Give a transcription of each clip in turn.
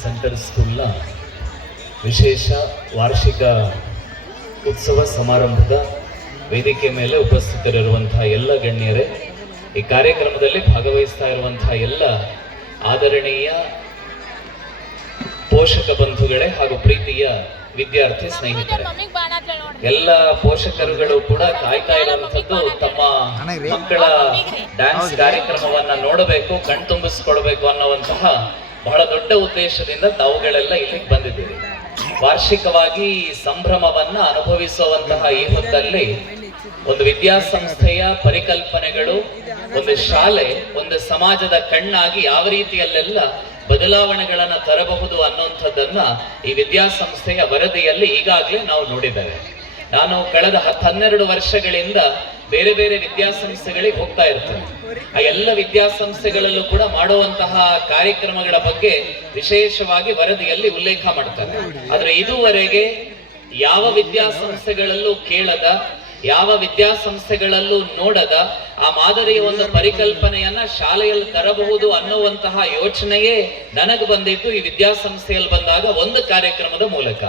Centre ಸ್ಕೂಲ್ನ ವಿಶೇಷ ವಾರ್ಷಿಕ ಉತ್ಸವ ಸಮಾರಂಭದ ವೇದಿಕೆ ಮೇಲೆ ಉಪಸ್ಥಿತರಿರುವಂತಹ ಎಲ್ಲ ಗಣ್ಯರೇ, ಈ ಕಾರ್ಯಕ್ರಮದಲ್ಲಿ ಭಾಗವಹಿಸ್ತಾ ಇರುವಂತಹ ಎಲ್ಲ ಆದರಣೀಯ ಪೋಷಕ ಬಂಧುಗಳೇ ಹಾಗೂ ಪ್ರೀತಿಯ ವಿದ್ಯಾರ್ಥಿ ಸ್ನೇಹಿತರೆ, ಎಲ್ಲ ಪೋಷಕರುಗಳು ಕೂಡ ಕಾಯ್ತಾ ಇರುವಂತದ್ದು ತಮ್ಮ ಮಕ್ಕಳ ಡ್ಯಾನ್ಸ್ ಕಾರ್ಯಕ್ರಮವನ್ನ ನೋಡಬೇಕು, ಕಣ್ತುಂಬಿಸ್ಕೊಳ್ಬೇಕು ಅನ್ನುವಂತಹ ಬಹಳ ದೊಡ್ಡ ಉದ್ದೇಶದಿಂದ ತಾವುಗಳೆಲ್ಲ ಇಲ್ಲಿಗೆ ಬಂದಿದ್ದೀರಿ. ವಾರ್ಷಿಕವಾಗಿ ಸಂಭ್ರಮವನ್ನ ಅನುಭವಿಸುವಂತಹ ಈ ಹೊತ್ತಲ್ಲಿ ಒಂದು ವಿದ್ಯಾಸಂಸ್ಥೆಯ ಪರಿಕಲ್ಪನೆಗಳು, ಒಂದು ಶಾಲೆ, ಒಂದು ಸಮಾಜದ ಕಣ್ಣಾಗಿ ಯಾವ ರೀತಿಯಲ್ಲೆಲ್ಲ ಬದಲಾವಣೆಗಳನ್ನ ತರಬಹುದು ಅನ್ನುವಂಥದ್ದನ್ನ ಈ ವಿದ್ಯಾಸಂಸ್ಥೆಯ ವರದಿಯಲ್ಲಿ ಈಗಾಗಲೇ ನಾವು ನೋಡಿದ್ದೇವೆ. ನಾನು ಕಳೆದ 12 ವರ್ಷಗಳಿಂದ ಬೇರೆ ಬೇರೆ ವಿದ್ಯಾಸಂಸ್ಥೆಗಳಿಗೆ ಹೋಗ್ತಾ ಇರ್ತೇನೆ. ಆ ಎಲ್ಲ ವಿದ್ಯಾಸಂಸ್ಥೆಗಳಲ್ಲೂ ಕೂಡ ಮಾಡುವಂತಹ ಕಾರ್ಯಕ್ರಮಗಳ ಬಗ್ಗೆ ವಿಶೇಷವಾಗಿ ವರದಿಯಲ್ಲಿ ಉಲ್ಲೇಖ ಮಾಡ್ತಾರೆ. ಆದ್ರೆ ಇದುವರೆಗೆ ಯಾವ ವಿದ್ಯಾಸಂಸ್ಥೆಗಳಲ್ಲೂ ಕೇಳದ, ಯಾವ ವಿದ್ಯಾಸಂಸ್ಥೆಗಳಲ್ಲೂ ನೋಡದ ಆ ಮಾದರಿಯ ಒಂದು ಪರಿಕಲ್ಪನೆಯನ್ನ ಶಾಲೆಯಲ್ಲಿ ತರಬಹುದು ಅನ್ನುವಂತಹ ಯೋಚನೆಯೇ ನನಗೆ ಬಂದಿತ್ತು ಈ ವಿದ್ಯಾಸಂಸ್ಥೆಯಲ್ಲಿ ಬಂದಾಗ ಒಂದು ಕಾರ್ಯಕ್ರಮದ ಮೂಲಕ.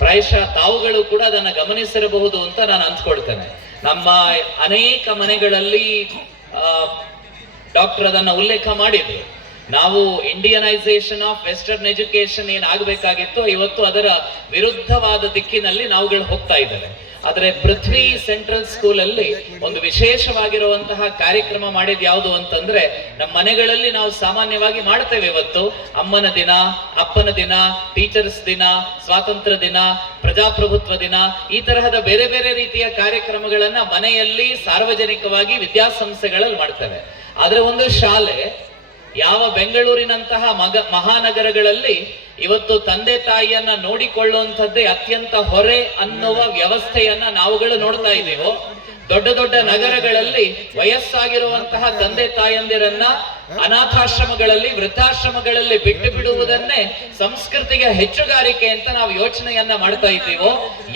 ಪ್ರಾಯಶಃ ತಾವುಗಳು ಕೂಡ ಅದನ್ನ ಗಮನಿಸಿರಬಹುದು ಅಂತ ನಾನು ಅಂದ್ಕೊಳ್ತೇನೆ. ನಮ್ಮ ಅನೇಕ ಮನೆಗಳಲ್ಲಿ ಡಾಕ್ಟರ್ ಅದನ್ನ ಉಲ್ಲೇಖ ಮಾಡಿದ್ರು. ನಾವು ಇಂಡಿಯನೈಸೇಷನ್ ಆಫ್ ವೆಸ್ಟರ್ನ್ ಎಜುಕೇಶನ್ ಏನಾಗಬೇಕಾಗಿತ್ತು, ಇವತ್ತು ಅದರ ವಿರುದ್ಧವಾದ ದಿಕ್ಕಿನಲ್ಲಿ ನಾವುಗಳು ಹೋಗ್ತಾ ಇದ್ದೇವೆ. ಆದ್ರೆ ಪೃಥ್ವಿ ಸೆಂಟ್ರಲ್ ಸ್ಕೂಲ್ ಅಲ್ಲಿ ಒಂದು ವಿಶೇಷವಾಗಿರುವಂತಹ ಕಾರ್ಯಕ್ರಮ ಮಾಡಿದ್ ಯಾವುದು ಅಂತಂದ್ರೆ, ನಮ್ಮ ಮನೆಗಳಲ್ಲಿ ನಾವು ಸಾಮಾನ್ಯವಾಗಿ ಮಾಡ್ತೇವೆ. ಇವತ್ತು ಅಮ್ಮನ ದಿನ, ಅಪ್ಪನ ದಿನ, ಟೀಚರ್ಸ್ ದಿನ, ಸ್ವಾತಂತ್ರ್ಯ ದಿನ, ಪ್ರಜಾಪ್ರಭುತ್ವ ದಿನ, ಈ ತರಹದ ಬೇರೆ ಬೇರೆ ರೀತಿಯ ಕಾರ್ಯಕ್ರಮಗಳನ್ನ ಮನೆಯಲ್ಲಿ ಸಾರ್ವಜನಿಕವಾಗಿ ವಿದ್ಯಾಸಂಸ್ಥೆಗಳಲ್ಲಿ ಮಾಡ್ತೇವೆ. ಆದ್ರೆ ಒಂದು ಶಾಲೆ, ಯಾವ ಬೆಂಗಳೂರಿನಂತಹ ಮಹಾನಗರಗಳಲ್ಲಿ ಇವತ್ತು ತಂದೆ ತಾಯಿಯನ್ನ ನೋಡಿಕೊಳ್ಳುವಂಥದ್ದೇ ಅತ್ಯಂತ ಹೊರೆ ಅನ್ನುವ ವ್ಯವಸ್ಥೆಯನ್ನ ನಾವುಗಳು ನೋಡ್ತಾ ಇದ್ದೇವೋ, ದೊಡ್ಡ ದೊಡ್ಡ ನಗರಗಳಲ್ಲಿ ವಯಸ್ಸಾಗಿರುವಂತಹ ತಂದೆ ತಾಯಂದಿರನ್ನ ಅನಾಥಾಶ್ರಮಗಳಲ್ಲಿ, ವೃದ್ಧಾಶ್ರಮಗಳಲ್ಲಿ ಬಿಟ್ಟು ಬಿಡುವುದನ್ನೇ ಸಂಸ್ಕೃತಿಗೆ ಹೆಚ್ಚುಗಾರಿಕೆ ಅಂತ ನಾವು ಯೋಚನೆಯನ್ನ ಮಾಡ್ತಾ ಇದ್ದೀವೋ,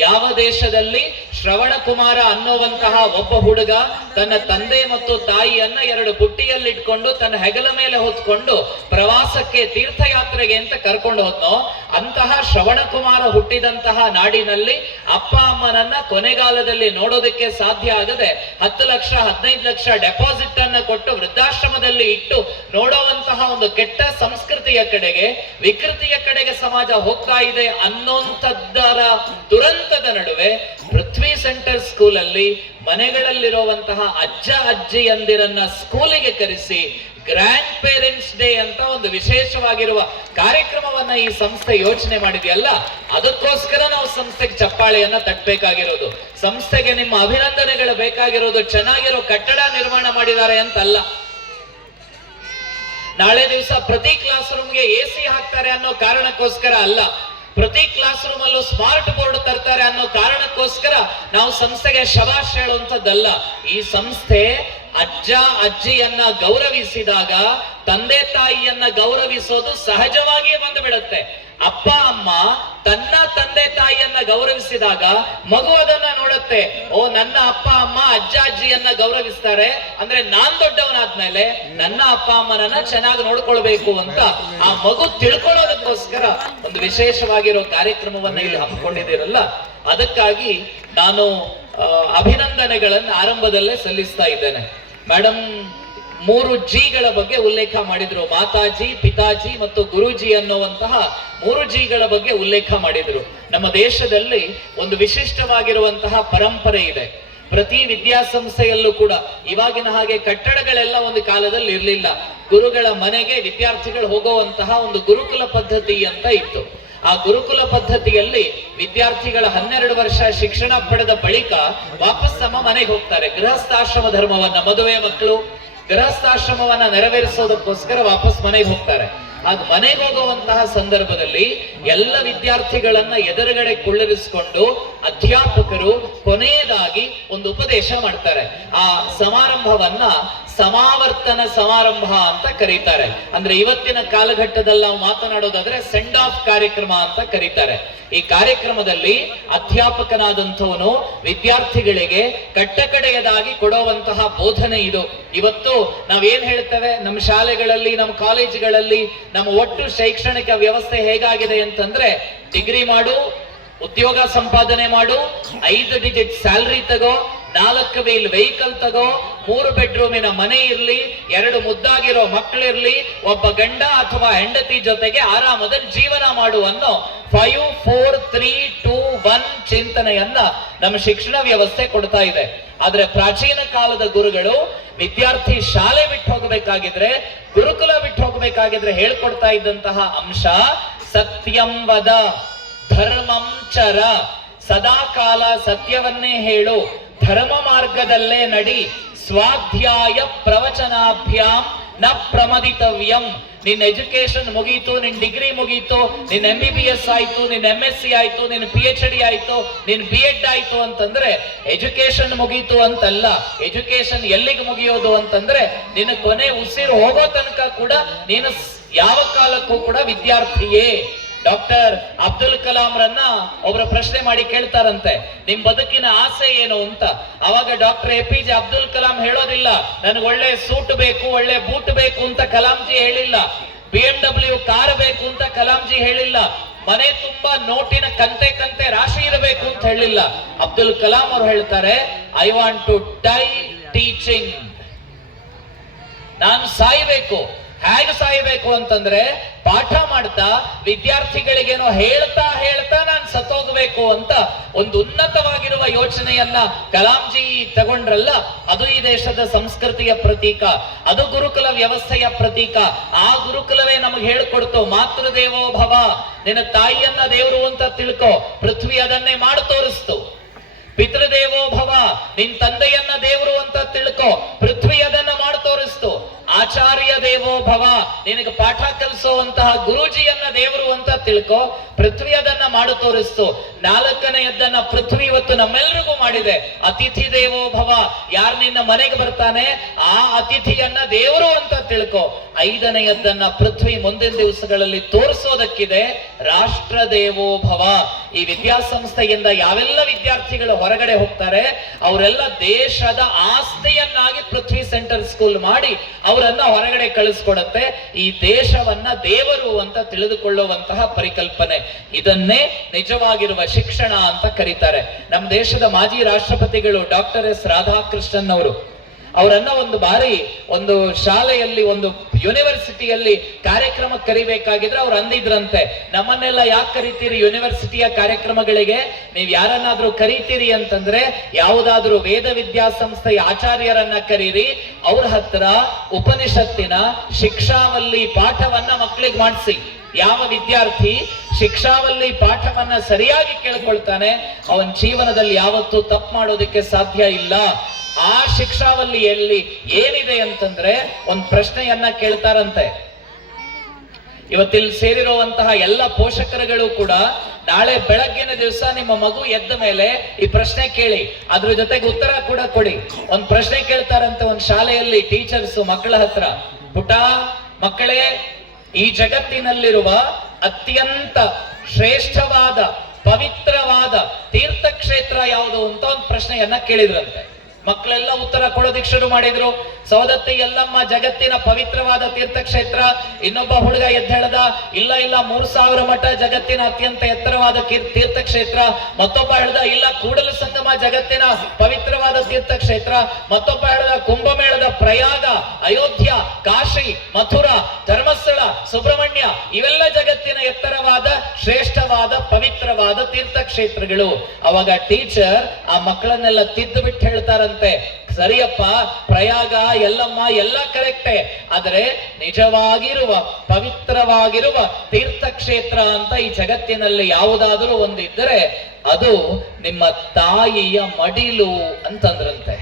ಯಾವ ದೇಶದಲ್ಲಿ ಶ್ರವಣ ಕುಮಾರ ಅನ್ನುವಂತಹ ಒಬ್ಬ ಹುಡುಗ ತನ್ನ ತಂದೆ ಮತ್ತು ತಾಯಿಯನ್ನ 2 ಬುಟ್ಟಿಯಲ್ಲಿಟ್ಕೊಂಡು ತನ್ನ ಹೆಗಲ ಮೇಲೆ ಹೊತ್ಕೊಂಡು ಪ್ರವಾಸಕ್ಕೆ, ತೀರ್ಥಯಾತ್ರೆಗೆ ಅಂತ ಕರ್ಕೊಂಡು ಹೋದ್ನೋ, ಅಂತಹ ಶ್ರವಣ ಕುಮಾರ ಹುಟ್ಟಿದಂತಹ ನಾಡಿನಲ್ಲಿ ಅಪ್ಪ ಅಮ್ಮನನ್ನ ಕೊನೆಗಾಲದಲ್ಲಿ ನೋಡೋದಕ್ಕೆ ಸಾಧ್ಯ ಆಗದೆ 10 ಲಕ್ಷ 15 ಲಕ್ಷ ಡೆಪಾಸಿಟ್ ಅನ್ನ ಕೊಟ್ಟು ವೃದ್ಧಾಶ್ರಮದಲ್ಲಿ ಇಟ್ಟು ನೋಡುವಂತಹ ಒಂದು ಕೆಟ್ಟ ಸಂಸ್ಕೃತಿಯ ಕಡೆಗೆ, ವಿಕೃತಿಯ ಕಡೆಗೆ ಸಮಾಜ ಹೋಗ್ತಾ ಇದೆ ಅನ್ನೋಂಥದ್ದರ ದುರಂತದ ನಡುವೆ ಪೃಥ್ವಿ ಸೆಂಟರ್ ಸ್ಕೂಲ್ ಅಲ್ಲಿ ಮನೆಗಳಲ್ಲಿರುವಂತಹ ಅಜ್ಜ ಅಜ್ಜಿಯಂದಿರನ್ನ ಸ್ಕೂಲಿಗೆ ಕರೆಸಿ ಗ್ರ್ಯಾಂಡ್ ಪೇರೆಂಟ್ಸ್ ಡೇ ಅಂತ ಒಂದು ವಿಶೇಷವಾಗಿರುವ ಕಾರ್ಯಕ್ರಮವನ್ನ ಈ ಸಂಸ್ಥೆ ಯೋಚನೆ ಮಾಡಿದೆಯಲ್ಲ, ಅದಕ್ಕೋಸ್ಕರ ನಾವು ಸಂಸ್ಥೆಗೆ ಚಪ್ಪಾಳೆಯನ್ನ ತಟ್ಟಬೇಕಾಗಿರೋದು. ಸಂಸ್ಥೆಗೆ ನಿಮ್ಮ ಅಭಿನಂದನೆಗಳು ಬೇಕಾಗಿರೋದು ಚೆನ್ನಾಗಿರೋ ಕಟ್ಟಡ ನಿರ್ಮಾಣ ಮಾಡಿದ್ದಾರೆ ಅಂತಲ್ಲ. ನಾಳೆ ದಿವಸ ಪ್ರತಿ ಕ್ಲಾಸ್ ರೂಮ್ಗೆ AC ಹಾಕ್ತಾರೆ ಅನ್ನೋ ಕಾರಣಕ್ಕೋಸ್ಕರ ಅಲ್ಲ, ಪ್ರತಿ ಕ್ಲಾಸ್ ರೂಮ್ ಅಲ್ಲೂ ಸ್ಮಾರ್ಟ್ ಬೋರ್ಡ್ ತರ್ತಾರೆ ಅನ್ನೋ ಕಾರಣಕ್ಕೋಸ್ಕರ ನಾವು ಸಂಸ್ಥೆಗೆ ಶಬಾಷ್ ಹೇಳುವಂಥದ್ದಲ್ಲ. ಈ ಸಂಸ್ಥೆ ಅಜ್ಜ ಅಜ್ಜಿಯನ್ನ ಗೌರವಿಸಿದಾಗ ತಂದೆ ತಾಯಿಯನ್ನ ಗೌರವಿಸೋದು ಸಹಜವಾಗಿಯೇ ಬಂದು ಬಿಡುತ್ತೆ. ಅಪ್ಪ ಅಮ್ಮ ತನ್ನ ತಂದೆ ತಾಯಿಯನ್ನ ಗೌರವಿಸಿದಾಗ ಮಗು ಅದನ್ನ ನೋಡುತ್ತೆ. ಓ, ನನ್ನ ಅಪ್ಪ ಅಮ್ಮ ಅಜ್ಜ ಅಜ್ಜಿಯನ್ನ ಗೌರವಿಸ್ತಾರೆ ಅಂದ್ರೆ ನಾನ್ ದೊಡ್ಡವನಾದ್ಮೇಲೆ ನನ್ನ ಅಪ್ಪ ಅಮ್ಮನನ್ನ ಚೆನ್ನಾಗಿ ನೋಡ್ಕೊಳ್ಬೇಕು ಅಂತ ಆ ಮಗು ತಿಳ್ಕೊಳ್ಳೋದಕ್ಕೋಸ್ಕರ ಒಂದು ವಿಶೇಷವಾಗಿರೋ ಕಾರ್ಯಕ್ರಮವನ್ನ ಇಲ್ಲಿ ಹಮ್ಮಿಕೊಂಡಿದ್ದೀರಲ್ಲ, ಅದಕ್ಕಾಗಿ ನಾನು ಅಭಿನಂದನೆಗಳನ್ನು ಆರಂಭದಲ್ಲೇ ಸಲ್ಲಿಸ್ತಾ ಇದ್ದೇನೆ. ಮೇಡಮ್ 3 ಜಿಗಳ ಬಗ್ಗೆ ಉಲ್ಲೇಖ ಮಾಡಿದ್ರು. ಮಾತಾಜಿ, ಪಿತಾಜಿ ಮತ್ತು ಗುರೂಜಿ ಅನ್ನುವಂತಹ 3 ಜಿಗಳ ಬಗ್ಗೆ ಉಲ್ಲೇಖ ಮಾಡಿದ್ರು. ನಮ್ಮ ದೇಶದಲ್ಲಿ ಒಂದು ವಿಶಿಷ್ಟವಾಗಿರುವಂತಹ ಪರಂಪರೆ ಇದೆ. ಪ್ರತಿ ವಿದ್ಯಾಸಂಸ್ಥೆಯಲ್ಲೂ ಕೂಡ ಇವಾಗಿನ ಹಾಗೆ ಕಟ್ಟಡಗಳೆಲ್ಲ ಒಂದು ಕಾಲದಲ್ಲಿ ಇರಲಿಲ್ಲ. ಗುರುಗಳ ಮನೆಗೆ ವಿದ್ಯಾರ್ಥಿಗಳು ಹೋಗುವಂತಹ ಒಂದು ಗುರುಕುಲ ಪದ್ಧತಿ ಅಂತ ಇತ್ತು. ಆ ಗುರುಕುಲ ಪದ್ಧತಿಯಲ್ಲಿ ವಿದ್ಯಾರ್ಥಿಗಳ 12 ವರ್ಷ ಶಿಕ್ಷಣ ಪಡೆದ ಬಳಿಕ ವಾಪಸ್ ತಮ್ಮ ಮನೆಗೆ ಹೋಗ್ತಾರೆ. ಗೃಹಸ್ಥಾಶ್ರಮ ಧರ್ಮವನ್ನ, ಮದುವೆ ಮಕ್ಕಳು ಗೃಹಸ್ಥಾಶ್ರಮವನ್ನ ನೆರವೇರಿಸೋದಕ್ಕೋಸ್ಕರ ವಾಪಸ್ ಮನೆಗೆ ಹೋಗ್ತಾರೆ. ಆಗ ಮನೆಗೆ ಹೋಗುವಂತಹ ಸಂದರ್ಭದಲ್ಲಿ ಎಲ್ಲ ವಿದ್ಯಾರ್ಥಿಗಳನ್ನ ಎದುರುಗಡೆ ಕುಳ್ಳಿರಿಸಿಕೊಂಡು ಅಧ್ಯಾಪಕರು ಕೊನೆಯದಾಗಿ ಒಂದು ಉಪದೇಶ ಮಾಡ್ತಾರೆ. ಆ ಸಮಾರಂಭವನ್ನ ಸಮಾವರ್ತನ ಸಮಾರಂಭ ಅಂತ ಕರೀತಾರೆ. ಅಂದ್ರೆ ಇವತ್ತಿನ ಕಾಲಘಟ್ಟದಲ್ಲಿ ನಾವು ಮಾತನಾಡೋದಾದ್ರೆ ಸೆಂಡ್ ಆಫ್ ಕಾರ್ಯಕ್ರಮ ಅಂತ ಕರೀತಾರೆ. ಈ ಕಾರ್ಯಕ್ರಮದಲ್ಲಿ ಅಧ್ಯಾಪಕನಾದಂಥವನು ವಿದ್ಯಾರ್ಥಿಗಳಿಗೆ ಕಟ್ಟಕಡೆಯದಾಗಿ ಕೊಡುವಂತಹ ಬೋಧನೆ ಇದು. ಇವತ್ತು ನಾವೇನ್ ಹೇಳ್ತೇವೆ, ನಮ್ಮ ಶಾಲೆಗಳಲ್ಲಿ, ನಮ್ಮ ಕಾಲೇಜುಗಳಲ್ಲಿ, ನಮ್ಮ ಒಟ್ಟು ಶೈಕ್ಷಣಿಕ ವ್ಯವಸ್ಥೆ ಹೇಗಾಗಿದೆ ಅಂತಂದ್ರೆ, ಡಿಗ್ರಿ ಮಾಡು, ಉದ್ಯೋಗ ಸಂಪಾದನೆ ಮಾಡು, 5 ಡಿಜಿಟ್ ಸ್ಯಾಲರಿ ತಗೋ, 4 ವೀಲ್ ವೆಹಿಕಲ್ ತಗೋ, 3 ಬೆಡ್ರೂಮಿನ ಮನೆ ಇರ್ಲಿ, 2 ಮುದ್ದಾಗಿರೋ ಮಕ್ಕಳಿರ್ಲಿ, ಒಬ್ಬ ಗಂಡ ಅಥವಾ ಹೆಂಡತಿ ಜೊತೆಗೆ ಆರಾಮದಲ್ಲಿ ಜೀವನ ಮಾಡು ಅನ್ನೋ 5, 4, 3, 2, 1 ಚಿಂತನೆಯನ್ನ ನಮ್ಮ ಶಿಕ್ಷಣ ವ್ಯವಸ್ಥೆ ಕೊಡ್ತಾ ಇದೆ. ಆದ್ರೆ ಪ್ರಾಚೀನ ಕಾಲದ ಗುರುಗಳು ವಿದ್ಯಾರ್ಥಿ ಶಾಲೆ ಬಿಟ್ಟು ಹೋಗಬೇಕಾಗಿದ್ರೆ, ಗುರುಕುಲ ಬಿಟ್ಟು ಹೋಗಬೇಕಾಗಿದ್ರೆ ಹೇಳ್ಕೊಡ್ತಾ ಇದ್ದಂತಹ ಅಂಶ ಸತ್ಯಂ ವದ ಧರ್ಮಂ ಚರ, ಸದಾಕಾಲ ಸತ್ಯವನ್ನೇ ಹೇಳು, ಧರ್ಮ ಮಾರ್ಗದಲ್ಲೇ ನಡಿ, ಸ್ವಾಧ್ಯಾಯ ಪ್ರವಚನಾಭ್ಯಾಂ ನ ಪ್ರಮದಿತವ್ಯಂ. ನಿನ್ನ ಎಜುಕೇಶನ್ ಮುಗೀತು, ನಿನ್ ಡಿಗ್ರಿ ಮುಗೀತು, ನಿನ್ MBBS ಆಯ್ತು, ನಿನ್ MSc ಆಯ್ತು, ನಿನ್ PhD ಆಯ್ತು, ನಿನ್ B.Ed ಆಯ್ತು ಅಂತಂದ್ರೆ ಎಜುಕೇಶನ್ ಮುಗೀತು ಅಂತಲ್ಲ. ಎಜುಕೇಶನ್ ಎಲ್ಲಿಗೆ ಮುಗಿಯೋದು ಅಂತಂದ್ರೆ ನಿನ್ನ ಕೊನೆ ಉಸಿರು ಹೋಗೋ ತನಕ ಕೂಡ ನೀನು ಯಾವ ಕಾಲಕ್ಕೂ ಕೂಡ ವಿದ್ಯಾರ್ಥಿಯೇ. ಡಾಕ್ಟರ್ ಅಬ್ದುಲ್ ಕಲಾಂ ರನ್ನ ಒಬ್ಬರ ಪ್ರಶ್ನೆ ಮಾಡಿ ಕೇಳ್ತಾರಂತೆ, ನಿಮ್ ಬದುಕಿನ ಆಸೆ ಏನು ಅಂತ. ಅವಾಗ ಡಾಕ್ಟರ್ APJ ಅಬ್ದುಲ್ ಕಲಾಂ ಹೇಳೋದಿಲ್ಲ ನನಗೆ ಒಳ್ಳೆ ಸೂಟ್ ಬೇಕು, ಒಳ್ಳೆ ಬೂಟ್ ಬೇಕು ಅಂತ ಕಲಾಂಜಿ ಹೇಳಿಲ್ಲ. BMW ಕಾರ್ ಬೇಕು ಅಂತ ಕಲಾಂಜಿ ಹೇಳಿಲ್ಲ. ಮನೆ ತುಂಬಾ ನೋಟಿನ ಕಂತೆ ಕಂತೆ ರಾಶಿ ಇರಬೇಕು ಅಂತ ಹೇಳಿಲ್ಲ. ಅಬ್ದುಲ್ ಕಲಾಂ ಅವರು ಹೇಳ್ತಾರೆ, I want to die teaching. ನಾನು ಸಾಯ್ಬೇಕು. ಹೇಗೆ ಸಾಯಬೇಕು ಅಂತಂದ್ರೆ ಪಾಠ ಮಾಡ್ತಾ ವಿದ್ಯಾರ್ಥಿಗಳಿಗೇನೋ ಹೇಳ್ತಾ ಹೇಳ್ತಾ ನಾನು ಸತ್ತೋಗ್ಬೇಕು ಅಂತ ಒಂದು ಉನ್ನತವಾಗಿರುವ ಯೋಚನೆಯನ್ನ ಕಲಾಂಜಿ ತಗೊಂಡ್ರಲ್ಲ. ಅದು ಈ ದೇಶದ ಸಂಸ್ಕೃತಿಯ ಪ್ರತೀಕ, ಅದು ಗುರುಕುಲ ವ್ಯವಸ್ಥೆಯ ಪ್ರತೀಕ. ಆ ಗುರುಕುಲವೇ ನಮಗೆ ಹೇಳ್ಕೊಡ್ತು, ಮಾತೃದೇವೋ ಭವ, ನಿನ್ನ ತಾಯಿಯನ್ನ ದೇವರು ಅಂತ ತಿಳ್ಕೊ. ಪೃಥ್ವಿ ಅದನ್ನೇ ಮಾಡಿ ತೋರಿಸ್ತು. ಪಿತೃದೇವೋ ಭವ, ನಿನ್ ತಂದೆಯನ್ನ ದೇವರು ಅಂತ ತಿಳ್ಕೊ. ಪೃಥ್ವಿ ಅದನ್ನ ಮಾಡಿ ತೋರಿಸ್ತು. ಆಚಾರ್ಯ ದೇವೋ ಭವ, ನಿನಗೆ ಪಾಠ ಕಲಿಸುವಂತಹ ಗುರೂಜಿಯನ್ನ ದೇವರು ಅಂತ ತಿಳ್ಕೊ. ಪೃಥ್ವಿ ಅದನ್ನ ಮಾಡಿ ತೋರಿಸ್ತು. 4ನೆಯದನ್ನ ಪೃಥ್ವಿ ಇವತ್ತು ನಮ್ಮೆಲ್ಲರಿಗೂ ಮಾಡಿದೆ. ಅತಿಥಿ ದೇವೋ ಭವ, ಯಾರು ನಿನ್ನ ಮನೆಗೆ ಬರ್ತಾನೆ ಆ ಅತಿಥಿಯನ್ನ ದೇವರು ಅಂತ ತಿಳ್ಕೊ. 5ನೆಯದನ್ನ ಪೃಥ್ವಿ ಮುಂದಿನ ದಿವಸಗಳಲ್ಲಿ ತೋರಿಸೋದಕ್ಕಿದೆ, ರಾಷ್ಟ್ರ ದೇವೋ ಭವ. ಈ ವಿದ್ಯಾಸಂಸ್ಥೆಯಿಂದ ಯಾವೆಲ್ಲ ವಿದ್ಯಾರ್ಥಿಗಳು ಹೊರಗಡೆ ಹೋಗ್ತಾರೆ ಅವರೆಲ್ಲ ದೇಶದ ಆಸ್ತಿಯನ್ನಾಗಿ ಪೃಥ್ವಿ ಸೆಂಟರ್ ಸ್ಕೂಲ್ ಮಾಡಿ ಅವರನ್ನ ಹೊರಗಡೆ ಕಳಿಸ್ಕೊಡತ್ತೆ. ಈ ದೇಶವನ್ನ ದೇವರು ಅಂತ ತಿಳಿದುಕೊಳ್ಳುವಂತಹ ಪರಿಕಲ್ಪನೆ, ಇದನ್ನೇ ನಿಜವಾಗಿರುವ ಶಿಕ್ಷಣ ಅಂತ ಕರೀತಾರೆ. ನಮ್ಮ ದೇಶದ ಮಾಜಿ ರಾಷ್ಟ್ರಪತಿಗಳು ಡಾಕ್ಟರ್ S ರಾಧಾಕೃಷ್ಣನ್ ಅವರು, ಅವರನ್ನ ಒಂದು ಬಾರಿ ಒಂದು ಶಾಲೆಯಲ್ಲಿ, ಒಂದು ಯೂನಿವರ್ಸಿಟಿಯಲ್ಲಿ ಕಾರ್ಯಕ್ರಮ ಕರಿಬೇಕಾಗಿದ್ರೆ ಅವ್ರು ಅಂದಿದ್ರಂತೆ, ನಮ್ಮನ್ನೆಲ್ಲ ಯಾಕೆ ಕರಿತೀರಿ ಯೂನಿವರ್ಸಿಟಿಯ ಕಾರ್ಯಕ್ರಮಗಳಿಗೆ? ನೀವು ಯಾರನ್ನಾದ್ರೂ ಕರಿತೀರಿ ಅಂತಂದ್ರೆ ಯಾವುದಾದ್ರೂ ವೇದ ವಿದ್ಯಾಸಂಸ್ಥೆಯ ಆಚಾರ್ಯರನ್ನ ಕರೀರಿ, ಅವ್ರ ಹತ್ರ ಉಪನಿಷತ್ತಿನ ಶಿಕ್ಷಾವಲ್ಲಿ ಪಾಠವನ್ನ ಮಕ್ಕಳಿಗೆ ಮಾಡಿಸಿ. ಯಾವ ವಿದ್ಯಾರ್ಥಿ ಶಿಕ್ಷಾವಲ್ಲಿ ಪಾಠವನ್ನ ಸರಿಯಾಗಿ ಕೇಳ್ಕೊಳ್ತಾನೆ ಅವನ ಜೀವನದಲ್ಲಿ ಯಾವತ್ತೂ ತಪ್ಪು ಮಾಡೋದಕ್ಕೆ ಸಾಧ್ಯ ಇಲ್ಲ. ಆ ಶಿಕ್ಷಾವಲ್ಲಿಯಲ್ಲಿ ಏನಿದೆ ಅಂತಂದ್ರೆ ಒಂದು ಪ್ರಶ್ನೆಯನ್ನ ಕೇಳ್ತಾರಂತೆ. ಇವತ್ತಿಲ್ಲಿ ಸೇರಿರುವಂತಹ ಎಲ್ಲ ಪೋಷಕರುಗಳು ಕೂಡ ನಾಳೆ ಬೆಳಗ್ಗಿನ ದಿವಸ ನಿಮ್ಮ ಮಗು ಎದ್ದ ಮೇಲೆ ಈ ಪ್ರಶ್ನೆ ಕೇಳಿ, ಅದ್ರ ಜೊತೆಗೆ ಉತ್ತರ ಕೂಡ ಕೊಡಿ. ಒಂದ್ ಪ್ರಶ್ನೆ ಕೇಳ್ತಾರಂತೆ ಒಂದು ಶಾಲೆಯಲ್ಲಿ ಟೀಚರ್ಸ್ ಮಕ್ಕಳ ಹತ್ರ, ಪುಟ ಮಕ್ಕಳೇ, ಈ ಜಗತ್ತಿನಲ್ಲಿರುವ ಅತ್ಯಂತ ಶ್ರೇಷ್ಠವಾದ ಪವಿತ್ರವಾದ ತೀರ್ಥಕ್ಷೇತ್ರ ಯಾವುದು ಅಂತ ಒಂದು ಪ್ರಶ್ನೆಯನ್ನ ಕೇಳಿದ್ರಂತೆ. ಮಕ್ಕಳೆಲ್ಲ ಉತ್ತರ ಕೊಡೋದಿಕ್ ಶುರು ಮಾಡಿದ್ರು. ಸವದತ್ತಿ ಯಲ್ಲಮ್ಮ ಜಗತ್ತಿನ ಪವಿತ್ರವಾದ ತೀರ್ಥಕ್ಷೇತ್ರ. ಇನ್ನೊಬ್ಬ ಹುಡುಗ ಎದ್ದೇಳದ, ಇಲ್ಲ ಇಲ್ಲ 3000 ಮಠ ಜಗತ್ತಿನ ಅತ್ಯಂತ ಎತ್ತರವಾದ ತೀರ್ಥಕ್ಷೇತ್ರ. ಮತ್ತೊಬ್ಬ ಹೇಳ್ದ, ಇಲ್ಲ ಕೂಡಲ ಸಂಗಮ ಜಗತ್ತಿನ ಪವಿತ್ರವಾದ ತೀರ್ಥಕ್ಷೇತ್ರ. ಮತ್ತೊಬ್ಬ ಹೇಳ್ದ, ಕುಂಭಮೇಳದ ಪ್ರಯಾಗ, ಅಯೋಧ್ಯ, ಕಾಶಿ, ಮಥುರಾ, ಧರ್ಮಸ್ಥಳ, ಸುಬ್ರಹ್ಮಣ್ಯ ಇವೆಲ್ಲ ಜಗತ್ತಿನ ಎತ್ತರವಾದ ಶ್ರೇಷ್ಠವಾದ ಪವಿತ್ರವಾದ ತೀರ್ಥಕ್ಷೇತ್ರಗಳು. ಅವಾಗ ಟೀಚರ್ ಆ ಮಕ್ಕಳನ್ನೆಲ್ಲ ತಿದ್ದು ಬಿಟ್ಟು ಹೇಳ್ತಾರಂತೆ, ಸರಿಯಪ್ಪ, ಪ್ರಯಾಗ, ಯಲ್ಲಮ್ಮ ಎಲ್ಲ ಕರೆಕ್ಟೇ, ಆದರೆ ನಿಜವಾಗಿರುವ ಪವಿತ್ರವಾಗಿರುವ ತೀರ್ಥಕ್ಷೇತ್ರ ಅಂತ ಈ ಜಗತ್ತಿನಲ್ಲಿ ಯಾವುದಾದರೂ ಒಂದು ಇದ್ದರೆ ಅದು ನಿಮ್ಮ ತಾಯಿಯ ಮಡಿಲು ಅಂತಂದ್ರಂತೆ.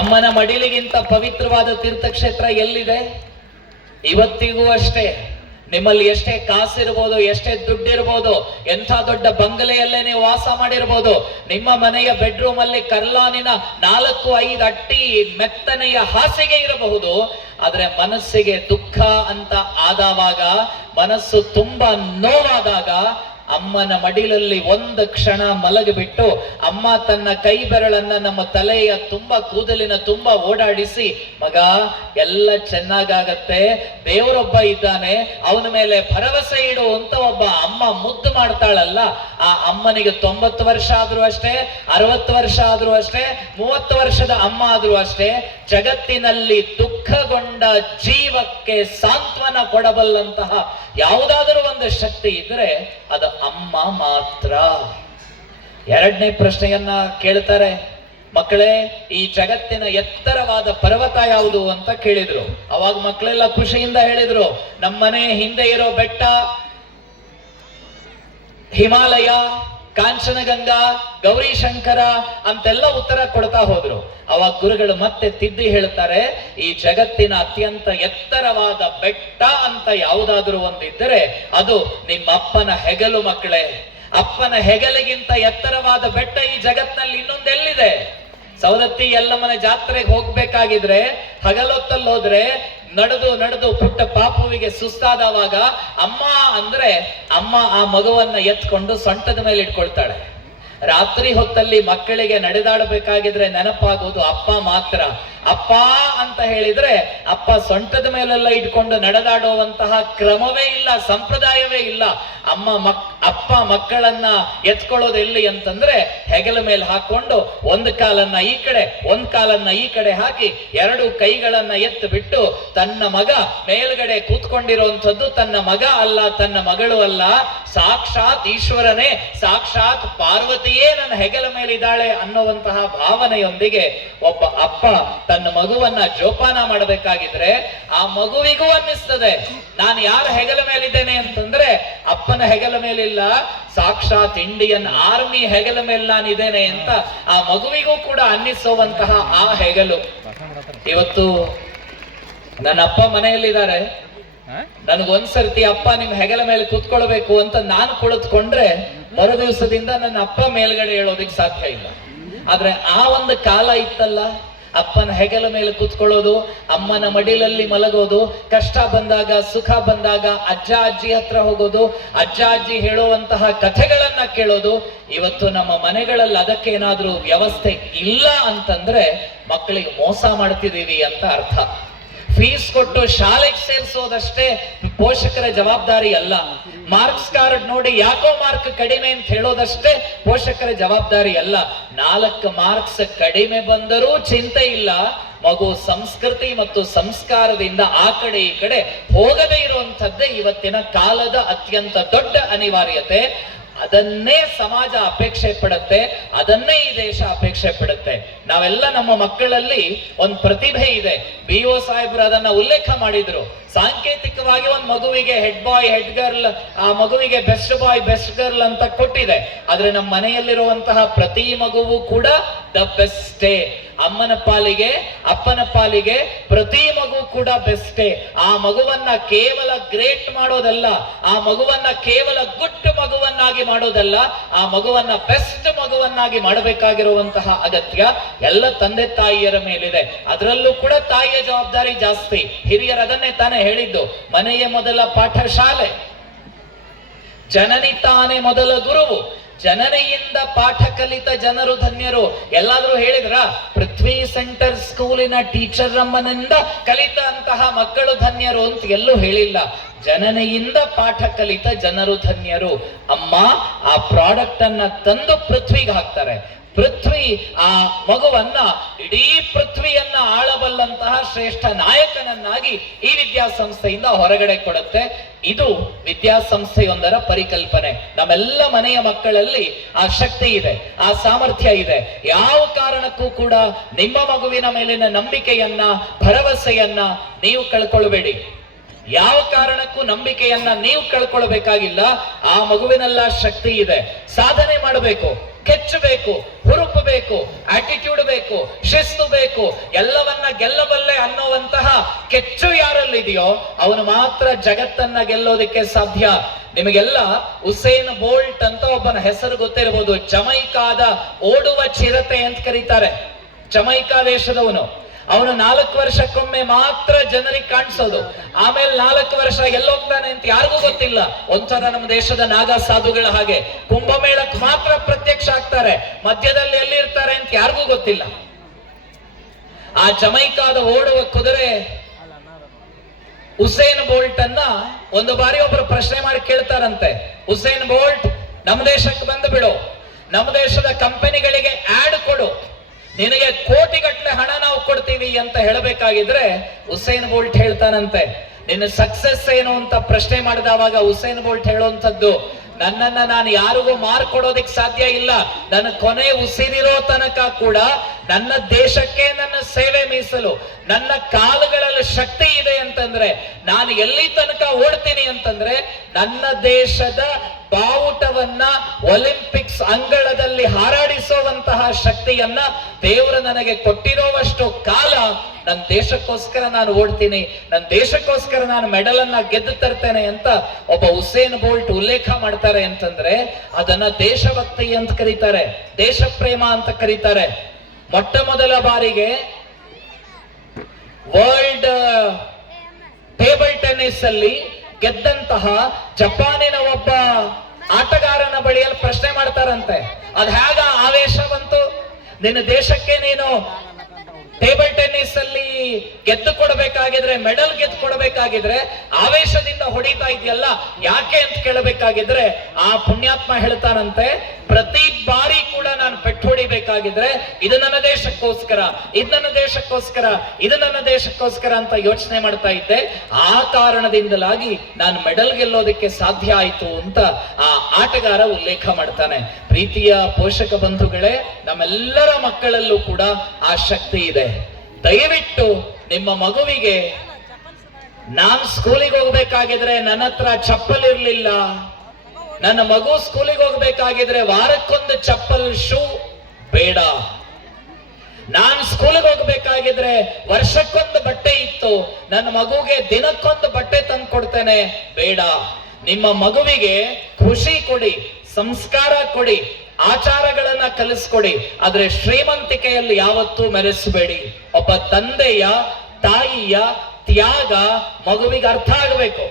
ಅಮ್ಮನ ಮಡಿಲಿಗಿಂತ ಪವಿತ್ರವಾದ ತೀರ್ಥಕ್ಷೇತ್ರ ಎಲ್ಲಿದೆ? ಇವತ್ತಿಗೂ ಅಷ್ಟೇ ನಿಮ್ಮಲ್ಲಿ ಎಷ್ಟೇ ಕಾಸಿರ್ಬೋದು, ಎಷ್ಟೇ ದುಡ್ಡಿರ್ಬೋದು, ಎಂಥ ದೊಡ್ಡ ಬಂಗಲೆಯಲ್ಲೇ ನೀವು ವಾಸ ಮಾಡಿರ್ಬೋದು, ನಿಮ್ಮ ಮನೆಯ ಬೆಡ್ರೂಮ್ ಅಲ್ಲಿ ಕರ್ಲಾನಿನ 4-5 ಅಟ್ಟಿ ಮೆತ್ತನೆಯ ಹಾಸಿಗೆ ಇರಬಹುದು. ಆದ್ರೆ ಮನಸ್ಸಿಗೆ ದುಃಖ ಅಂತ ಆದವಾಗ, ಮನಸ್ಸು ತುಂಬಾ ನೋವಾದಾಗ ಅಮ್ಮನ ಮಡಿಲಲ್ಲಿ ಒಂದು ಕ್ಷಣ ಮಲಗಿಬಿಟ್ಟು ಅಮ್ಮ ತನ್ನ ಕೈ ಬೆರಳನ್ನ ನಮ್ಮ ತಲೆಯ ತುಂಬಾ ಕೂದಲಿನ ತುಂಬಾ ಓಡಾಡಿಸಿ, ಮಗ ಎಲ್ಲ ಚೆನ್ನಾಗಾಗತ್ತೆ, ದೇವರೊಬ್ಬ ಇದ್ದಾನೆ, ಅವನ ಮೇಲೆ ಭರವಸೆ ಇಡು ಅಂತ ಒಬ್ಬ ಅಮ್ಮ ಮುದ್ದು ಮಾಡ್ತಾಳಲ್ಲ, ಆ ಅಮ್ಮನಿಗೆ 90 ವರ್ಷ ಆದ್ರೂ ಅಷ್ಟೇ, 60 ವರ್ಷ ಆದ್ರೂ ಅಷ್ಟೇ, 30 ವರ್ಷದ ಅಮ್ಮ ಆದ್ರೂ ಅಷ್ಟೇ, ಜಗತ್ತಿನಲ್ಲಿ ದುಃಖಗೊಂಡ ಜೀವಕ್ಕೆ ಸಾಂತ್ವನ ಕೊಡಬಲ್ಲಂತಹ ಯಾವುದಾದರೂ ಒಂದು ಶಕ್ತಿ ಇದ್ರೆ ಅದು ಅಮ್ಮ ಮಾತ್ರ. ಎರಡನೇ ಪ್ರಶ್ನೆಯನ್ನ ಕೇಳ್ತಾರೆ, ಮಕ್ಕಳೇ ಈ ಜಗತ್ತಿನ ಎತ್ತರವಾದ ಪರ್ವತ ಯಾವುದು ಅಂತ ಕೇಳಿದ್ರು. ಅವಾಗ ಮಕ್ಕಳೆಲ್ಲ ಖುಷಿಯಿಂದ ಹೇಳಿದ್ರು, ನಮ್ಮನೆ ಹಿಂದೆ ಇರೋ ಬೆಟ್ಟ ಹಿಮಾಲಯ, ಕಾಂಚನಗಂಗಾ, ಗೌರಿಶಂಕರ ಅಂತೆಲ್ಲ ಉತ್ತರ ಕೊಡ್ತಾ ಹೋದ್ರು. ಅವಾಗ ಗುರುಗಳು ಮತ್ತೆ ತಿದ್ದಿ ಹೇಳ್ತಾರೆ, ಈ ಜಗತ್ತಿನ ಅತ್ಯಂತ ಎತ್ತರವಾದ ಬೆಟ್ಟ ಅಂತ ಯಾವುದಾದ್ರೂ ಒಂದಿದ್ದರೆ ಅದು ನಿಮ್ಮ ಅಪ್ಪನ ಹೆಗಲು ಮಕ್ಕಳೇ. ಅಪ್ಪನ ಹೆಗಲಿಗಿಂತ ಎತ್ತರವಾದ ಬೆಟ್ಟ ಈ ಜಗತ್ತಿನಲ್ಲಿ ಇನ್ನೊಂದೆಲ್ಲಿದೆ? ಸವದತ್ತಿ ಯಲ್ಲಮ್ಮನ ಜಾತ್ರೆಗೆ ಹೋಗ್ಬೇಕಾಗಿದ್ರೆ ಹಗಲೊತ್ತಲ್ಲಿ ಹೋದ್ರೆ ನಡೆದು ಪುಟ್ಟ ಪಾಪುವಿಗೆ ಸುಸ್ತಾದವಾಗ ಅಮ್ಮ ಅಂದ್ರೆ ಅಮ್ಮ ಆ ಮಗುವನ್ನ ಎತ್ಕೊಂಡು ಸೊಂಟದ ಮೇಲೆ ಇಟ್ಕೊಳ್ತಾಳೆ. ರಾತ್ರಿ ಹೊತ್ತಲ್ಲಿ ಮಕ್ಕಳಿಗೆ ನಡೆದಾಡಬೇಕಾಗಿದ್ರೆ ನೆನಪಾಗೋದು ಅಪ್ಪ ಮಾತ್ರ. ಅಪ್ಪ ಅಂತ ಹೇಳಿದ್ರೆ ಅಪ್ಪ ಸೊಂಟದ ಮೇಲೆಲ್ಲ ಇಟ್ಕೊಂಡು ನಡೆದಾಡುವಂತಹ ಕ್ರಮವೇ ಇಲ್ಲ, ಸಂಪ್ರದಾಯವೇ ಇಲ್ಲ. ಅಪ್ಪ ಮಕ್ಕಳನ್ನ ಎತ್ಕೊಳ್ಳೋದು ಎಲ್ಲಿ ಅಂತಂದ್ರೆ ಹೆಗಲ ಮೇಲೆ ಹಾಕೊಂಡು ಒಂದು ಕಾಲನ್ನ ಈ ಕಡೆ ಒಂದ್ ಕಾಲನ್ನ ಈ ಕಡೆ ಹಾಕಿ 2 ಕೈಗಳನ್ನ ಎತ್ತು ಬಿಟ್ಟು ತನ್ನ ಮಗ ಮೇಲ್ಗಡೆ ಕೂತ್ಕೊಂಡಿರುವಂಥದ್ದು ತನ್ನ ಮಗ ಅಲ್ಲ, ತನ್ನ ಮಗಳು ಅಲ್ಲ, ಸಾಕ್ಷಾತ್ ಈಶ್ವರನೇ, ಸಾಕ್ಷಾತ್ ಪಾರ್ವತಿಯೇ ನನ್ನ ಹೆಗಲ ಮೇಲಿದ್ದಾಳೆ ಅನ್ನುವಂತಹ ಭಾವನೆಯೊಂದಿಗೆ ಒಬ್ಬ ಅಪ್ಪ ತನ್ನ ಮಗುವನ್ನ ಜೋಪಾನ ಮಾಡಬೇಕಾಗಿದ್ರೆ ಆ ಮಗುವಿಗೂ ಅನ್ನಿಸ್ತದೆ, ನಾನು ಯಾರ ಹೆಗಲ ಮೇಲಿದ್ದೇನೆ ಅಂತಂದ್ರೆ ಅಪ್ಪನ ಹೆಗಲ ಮೇಲಿಲ್ಲ, ಸಾಕ್ಷಾತ್ ಇಂಡಿಯನ್ ಆರ್ಮಿ ಹೆಗಲ ಮೇಲೆ ನಾನಿದ್ದೇನೆ ಅಂತ ಆ ಮಗುವಿಗೂ ಕೂಡ ಅನ್ನಿಸುವಂತಹ ಆ ಹೆಗಲು. ಇವತ್ತು ನನ್ನ ಅಪ್ಪ ಮನೆಯಲ್ಲಿದ್ದಾರೆ, ನನಗೊಂದ್ಸರ್ತಿ ಅಪ್ಪ ನಿಮ್ ಹೆಗಲ ಮೇಲೆ ಕೂತ್ಕೊಳ್ಬೇಕು ಅಂತ ನಾನು ಕುಳಿತುಕೊಂಡ್ರೆ ಮರು ದಿವಸದಿಂದ ನನ್ನ ಅಪ್ಪ ಮೇಲ್ಗಡೆ ಹೇಳೋದಿಕ್ ಸಾಧ್ಯ ಇಲ್ಲ. ಆದ್ರೆ ಆ ಒಂದು ಕಾಲ ಇತ್ತಲ್ಲ, ಅಪ್ಪನ ಹೆಗಲ ಮೇಲೆ ಕೂತ್ಕೊಳ್ಳೋದು, ಅಮ್ಮನ ಮಡಿಲಲ್ಲಿ ಮಲಗೋದು, ಕಷ್ಟ ಬಂದಾಗ ಸುಖ ಬಂದಾಗ ಅಜ್ಜ ಅಜ್ಜಿ ಹತ್ರ ಹೋಗೋದು, ಅಜ್ಜ ಅಜ್ಜಿ ಹೇಳುವಂತಹ ಕಥೆಗಳನ್ನ ಕೇಳೋದು. ಇವತ್ತು ನಮ್ಮ ಮನೆಗಳಲ್ಲಿ ಅದಕ್ಕೇನಾದ್ರೂ ವ್ಯವಸ್ಥೆ ಇಲ್ಲ ಅಂತಂದ್ರೆ ಮಕ್ಕಳಿಗೆ ಮೋಸ ಮಾಡ್ತಿದೀವಿ ಅಂತ ಅರ್ಥ. ಫೀಸ್ ಕೊಟ್ಟು ಶಾಲೆಗೆ ಸೇರಿಸೋದಷ್ಟೇ ಪೋಷಕರ ಜವಾಬ್ದಾರಿ ಅಲ್ಲ. ಮಾರ್ಕ್ಸ್ ಕಾರ್ಡ್ ನೋಡಿ ಯಾಕೋ ಮಾರ್ಕ್ ಕಡಿಮೆ ಅಂತ ಹೇಳೋದಷ್ಟೇ ಪೋಷಕರ ಜವಾಬ್ದಾರಿ ಅಲ್ಲ. 4 ಮಾರ್ಕ್ಸ್ ಕಡಿಮೆ ಬಂದರೂ ಚಿಂತೆ ಇಲ್ಲ, ಮಗು ಸಂಸ್ಕೃತಿ ಮತ್ತು ಸಂಸ್ಕಾರದಿಂದ ಆ ಕಡೆ ಈ ಕಡೆ ಹೋಗದೇ ಇರುವಂತದ್ದೇ ಇವತ್ತಿನ ಕಾಲದ ಅತ್ಯಂತ ದೊಡ್ಡ ಅನಿವಾರ್ಯತೆ. ಅದನ್ನೇ ಸಮಾಜ ಅಪೇಕ್ಷೆ ಪಡುತ್ತೆ, ಅದನ್ನೇ ಈ ದೇಶ ಅಪೇಕ್ಷೆ ಪಡುತ್ತೆ. ನಾವೆಲ್ಲ ನಮ್ಮ ಮಕ್ಕಳಲ್ಲಿ ಒಂದು ಪ್ರತಿಭೆ ಇದೆ. BO ಸಾಹೇಬ್ರು ಅದನ್ನ ಉಲ್ಲೇಖ ಮಾಡಿದ್ರು. ಸಾಂಕೇತಿಕವಾಗಿ ಒಂದು ಮಗುವಿಗೆ ಹೆಡ್ ಬಾಯ್ ಹೆಡ್ ಗರ್ಲ್, ಆ ಮಗುವಿಗೆ ಬೆಸ್ಟ್ ಬಾಯ್ ಬೆಸ್ಟ್ ಗರ್ಲ್ ಅಂತ ಕೊಟ್ಟಿದೆ. ಆದ್ರೆ ನಮ್ಮ ಮನೆಯಲ್ಲಿರುವಂತಹ ಪ್ರತಿ ಮಗುವು ಕೂಡ ದ ಬೆಸ್ಟೇ. ಅಮ್ಮನ ಪಾಲಿಗೆ ಅಪ್ಪನ ಪಾಲಿಗೆ ಪ್ರತಿ ಮಗು ಕೂಡ ಬೆಸ್ಟೇ. ಆ ಮಗುವನ್ನ ಕೇವಲ ಗ್ರೇಟ್ ಮಾಡೋದಲ್ಲ, ಆ ಮಗುವನ್ನ ಕೇವಲ ಗುಡ್ ಮಗುವನ್ನಾಗಿ ಮಾಡೋದಲ್ಲ, ಆ ಮಗುವನ್ನ ಬೆಸ್ಟ್ ಮಗುವನ್ನಾಗಿ ಮಾಡಬೇಕಾಗಿರುವಂತಹ ಅಗತ್ಯ ಎಲ್ಲ ತಂದೆ ತಾಯಿಯರ ಮೇಲಿದೆ. ಅದರಲ್ಲೂ ಕೂಡ ತಾಯಿಯ ಜವಾಬ್ದಾರಿ ಜಾಸ್ತಿ. ಹಿರಿಯರು ಅದನ್ನೇ ತಾನೇ ಹೇಳಿದ್ದು, ಮನೆಯ ಮೊದಲ ಪಾಠಶಾಲೆ, ಜನನಿ ತಾನೇ ಮೊದಲ ಗುರುವು, ಜನನಿಯಿಂದ ಪಾಠ ಕಲಿತ ಜನರು ಧನ್ಯರು. ಎಲ್ಲಾದ್ರೂ ಹೇಳಿದ್ರ ಪೃಥ್ವಿ ಸೆಂಟರ್ ಸ್ಕೂಲಿನ ಟೀಚರ್ ಅಮ್ಮನಿಂದ ಕಲಿತಂತಹ ಮಕ್ಕಳು ಧನ್ಯರು ಅಂತ ಎಲ್ಲೂ ಹೇಳಿಲ್ಲ. ಜನನಿಯಿಂದ ಪಾಠ ಕಲಿತ ಜನರು ಧನ್ಯರು. ಅಮ್ಮ ಆ ಪ್ರಾಡಕ್ಟ್ ಅನ್ನ ತಂದು ಪೃಥ್ವಿಗೆ ಹಾಕ್ತಾರೆ. ಪೃಥ್ವಿ ಆ ಮಗುವನ್ನ ಇಡೀ ಪೃಥ್ವಿಯನ್ನ ಆಳಬಲ್ಲಂತಹ ಶ್ರೇಷ್ಠ ನಾಯಕನನ್ನಾಗಿ ಈ ವಿದ್ಯಾಸಂಸ್ಥೆಯಿಂದ ಹೊರಗಡೆ ಕೊಡುತ್ತೆ. ಇದು ವಿದ್ಯಾಸಂಸ್ಥೆಯೊಂದರ ಪರಿಕಲ್ಪನೆ. ನಮ್ಮೆಲ್ಲ ಮನೆಯ ಮಕ್ಕಳಲ್ಲಿ ಆ ಶಕ್ತಿ ಇದೆ, ಆ ಸಾಮರ್ಥ್ಯ ಇದೆ. ಯಾವ ಕಾರಣಕ್ಕೂ ಕೂಡ ನಿಮ್ಮ ಮಗುವಿನ ಮೇಲಿನ ನಂಬಿಕೆಯನ್ನ, ಭರವಸೆಯನ್ನ ನೀವು ಕಳ್ಕೊಳ್ಬೇಡಿ. ಯಾವ ಕಾರಣಕ್ಕೂ ನಂಬಿಕೆಯನ್ನ ನೀವು ಕಳ್ಕೊಳ್ಬೇಕಾಗಿಲ್ಲ. ಆ ಮಗುವಿನೆಲ್ಲ ಶಕ್ತಿ ಇದೆ. ಸಾಧನೆ ಮಾಡಬೇಕು, ಕೆಚ್ಚು ಬೇಕು, ಹುರುಪು ಬೇಕು, ಆಟಿಟ್ಯೂಡ್ ಬೇಕು, ಶಿಸ್ತು ಬೇಕು, ಎಲ್ಲವನ್ನ ಗೆಲ್ಲಬಲ್ಲೆ ಅನ್ನುವಂತಹ ಕೆಚ್ಚು ಯಾರಲ್ಲಿದೆಯೋ ಅವನು ಮಾತ್ರ ಜಗತ್ತನ್ನ ಗೆಲ್ಲೋದಕ್ಕೆ ಸಾಧ್ಯ. ನಿಮಗೆಲ್ಲ ಉಸೇನ್ ಬೋಲ್ಟ್ ಅಂತ ಒಬ್ಬನ ಹೆಸರು ಗೊತ್ತಿರಬಹುದು. ಜಮೈಕಾದ ಓಡುವ ಚಿರತೆ ಅಂತ ಕರೀತಾರೆ. ಜಮೈಕಾ ದೇಶದವನು. ಅವನು 4 ವರ್ಷಕ್ಕೊಮ್ಮೆ ಮಾತ್ರ ಜನರಿಗೆ ಕಾಣಿಸೋದು. ಆಮೇಲೆ 4 ವರ್ಷ ಎಲ್ಲೋಗ್ತಾನೆ ಅಂತ ಯಾರಿಗೂ ಗೊತ್ತಿಲ್ಲ. ಒಂಥರ ನಮ್ಮ ದೇಶದ ನಾಗಾ ಸಾಧುಗಳ ಹಾಗೆ ಕುಂಭಮೇಳಕ್ಕೆ ಮಾತ್ರ ಪ್ರತ್ಯಕ್ಷ ಆಗ್ತಾರೆ, ಮಧ್ಯದಲ್ಲಿ ಎಲ್ಲಿರ್ತಾರೆ ಅಂತ ಯಾರಿಗೂ ಗೊತ್ತಿಲ್ಲ. ಆ ಜಮೈಕಾದ ಓಡುವ ಕುದುರೆ ಉಸೇನ್ ಬೋಲ್ಟ್ ಅನ್ನ ಒಂದು ಬಾರಿ ಒಬ್ರು ಪ್ರಶ್ನೆ ಮಾಡಿ ಕೇಳ್ತಾರಂತೆ, ಉಸೇನ್ ಬೋಲ್ಟ್ ನಮ್ಮ ದೇಶಕ್ಕೆ ಬಂದು ಬಿಡು, ನಮ್ಮ ದೇಶದ ಕಂಪನಿಗಳಿಗೆ ಆಡ್ ಕೊಡು, ನಿನಗೆ ಕೋಟಿಗಟ್ಟಲೆ ಹಣ ನಾವು ಕೊಡ್ತೀವಿ ಅಂತ ಹೇಳಬೇಕಾಗಿದ್ರೆ ಉಸೇನ್ ಬೋಲ್ಟ್ ಹೇಳ್ತಾನಂತೆ, ನಿನ್ನ ಸಕ್ಸಸ್ ಏನು ಅಂತ ಪ್ರಶ್ನೆ ಮಾಡಿದವಾಗ ಉಸೇನ್ ಬೋಲ್ಟ್ ಹೇಳುವಂಥದ್ದು, ನನ್ನನ್ನ ನಾನು ಯಾರಿಗೂ ಮಾರ್ಕೊಡೋದಿಕ್ ಸಾಧ್ಯ ಇಲ್ಲ, ನನ್ನ ಕೊನೆ ಉಸಿರಿರೋ ತನಕ ಕೂಡ ನನ್ನ ದೇಶಕ್ಕೆ ನನ್ನ ಸೇವೆ ಮೀಸಲು, ನನ್ನ ಕಾಲುಗಳಲ್ಲಿ ಶಕ್ತಿ ಇದೆ ಅಂತಂದ್ರೆ, ನಾನು ಎಲ್ಲಿ ತನಕ ಓಡ್ತೀನಿ ಅಂತಂದ್ರೆ ನನ್ನ ದೇಶದ ಬಾವುಟವನ್ನ ಒಲಿಂಪಿಕ್ಸ್ ಅಂಗಳದಲ್ಲಿ ಹಾರಾಡಿಸುವಂತಹ ಶಕ್ತಿಯನ್ನ ದೇವರು ನನಗೆ ಕೊಟ್ಟಿರೋವಷ್ಟು ಕಾಲ ನನ್ನ ದೇಶಕ್ಕೋಸ್ಕರ ನಾನು ಓಡ್ತೀನಿ, ನನ್ನ ದೇಶಕ್ಕೋಸ್ಕರ ನಾನು ಮೆಡಲ್ ಅನ್ನ ಗೆದ್ದು ತರ್ತೇನೆ ಅಂತ ಒಬ್ಬ ಉಸೇನ್ ಬೋಲ್ಟ್ ಉಲ್ಲೇಖ ಮಾಡ್ತಾರೆ ಅಂತಂದ್ರೆ ಅದನ್ನ ದೇಶಭಕ್ತಿ ಅಂತ ಕರೀತಾರೆ, ದೇಶ ಪ್ರೇಮ ಅಂತ ಕರೀತಾರೆ. ಮೊಟ್ಟ ಮೊದಲ ಬಾರಿಗೆ ವರ್ಲ್ಡ್ ಟೇಬಲ್ ಟೆನ್ನಿಸ್ ಅಲ್ಲಿ ಗೆದ್ದಂತಹ ಜಪಾನಿನ ಒಬ್ಬ ಆಟಗಾರನ ಬಳಿಯಲ್ಲಿ ಪ್ರಶ್ನೆ ಮಾಡ್ತಾರಂತೆ, ಅದ್ ಹೇಗ ಆವೇಶ ಬಂತು, ನಿನ್ನ ದೇಶಕ್ಕೆ ನೀನು ಟೇಬಲ್ ಟೆನ್ನಿಸ್ ಅಲ್ಲಿ ಗೆದ್ದು ಕೊಡಬೇಕಾಗಿದ್ರೆ, ಮೆಡಲ್ ಗೆದ್ದು ಕೊಡಬೇಕಾಗಿದ್ರೆ ಆವೇಶದಿಂದ ಹೊಡಿತಾ ಇದೆಯಲ್ಲ ಯಾಕೆ ಅಂತ ಕೇಳಬೇಕಾಗಿದ್ರೆ ಆ ಪುಣ್ಯಾತ್ಮ ಹೇಳ್ತಾನಂತೆ, ಪ್ರತಿ ಬಾರಿ ಕೂಡ ನಾನು ಪೆಟ್ಟು ಹೊಡಿಬೇಕಾಗಿದ್ರೆ ಇದು ನನ್ನ ದೇಶಕ್ಕೋಸ್ಕರ, ಇದು ನನ್ನ ದೇಶಕ್ಕೋಸ್ಕರ, ಇದು ನನ್ನ ದೇಶಕ್ಕೋಸ್ಕರ ಅಂತ ಯೋಚನೆ ಮಾಡ್ತಾ ಇದ್ದೆ, ಆ ಕಾರಣದಿಂದಲಾಗಿ ನಾನು ಮೆಡಲ್ ಗೆಲ್ಲೋದಕ್ಕೆ ಸಾಧ್ಯ ಆಯ್ತು ಅಂತ ಆ ಆಟಗಾರ ಉಲ್ಲೇಖ ಮಾಡ್ತಾನೆ. ಪ್ರೀತಿಯ ಪೋಷಕ ಬಂಧುಗಳೇ, ನಮ್ಮೆಲ್ಲರ ಮಕ್ಕಳಲ್ಲೂ ಕೂಡ ಆ ಶಕ್ತಿ ಇದೆ. ದಯವಿಟ್ಟು ನಿಮ್ಮ ಮಗುವಿಗೆ, ನಾನ್ ಸ್ಕೂಲಿಗೆ ಹೋಗ್ಬೇಕಾಗಿದ್ರೆ ನನ್ನ ಹತ್ರ ಚಪ್ಪಲ್ ಇರ್ಲಿಲ್ಲ, ನನ್ನ ಮಗು ಸ್ಕೂಲಿಗೆ ಹೋಗ್ಬೇಕಾಗಿದ್ರೆ ವಾರಕ್ಕೊಂದು ಚಪ್ಪಲ್ ಶೂ ಬೇಡ, ನಾನ್ ಸ್ಕೂಲಿಗೆ ಹೋಗ್ಬೇಕಾಗಿದ್ರೆ ವರ್ಷಕ್ಕೊಂದು ಬಟ್ಟೆ ಇತ್ತು, ನನ್ನ ಮಗುಗೆ ದಿನಕ್ಕೊಂದು ಬಟ್ಟೆ ತಂದು ಕೊಡ್ತೇನೆ ಬೇಡ. ನಿಮ್ಮ ಮಗುವಿಗೆ ಖುಷಿ ಕೊಡಿ, ಸಂಸ್ಕಾರ ಕೊಡಿ, ಆಚಾರಗಳನ್ನ ಕಲಿಸ್ಕೊಡಿ, ಆದ್ರೆ ಶ್ರೀಮಂತಿಕೆಯಲ್ಲಿ ಯಾವತ್ತೂ ಮೆರೆಸಬೇಡಿ. ಒಬ್ಬ ತಂದೆಯ ತಾಯಿಯ ತ್ಯಾಗ ಮಗುವಿಗೆ ಅರ್ಥ ಆಗಬೇಕು.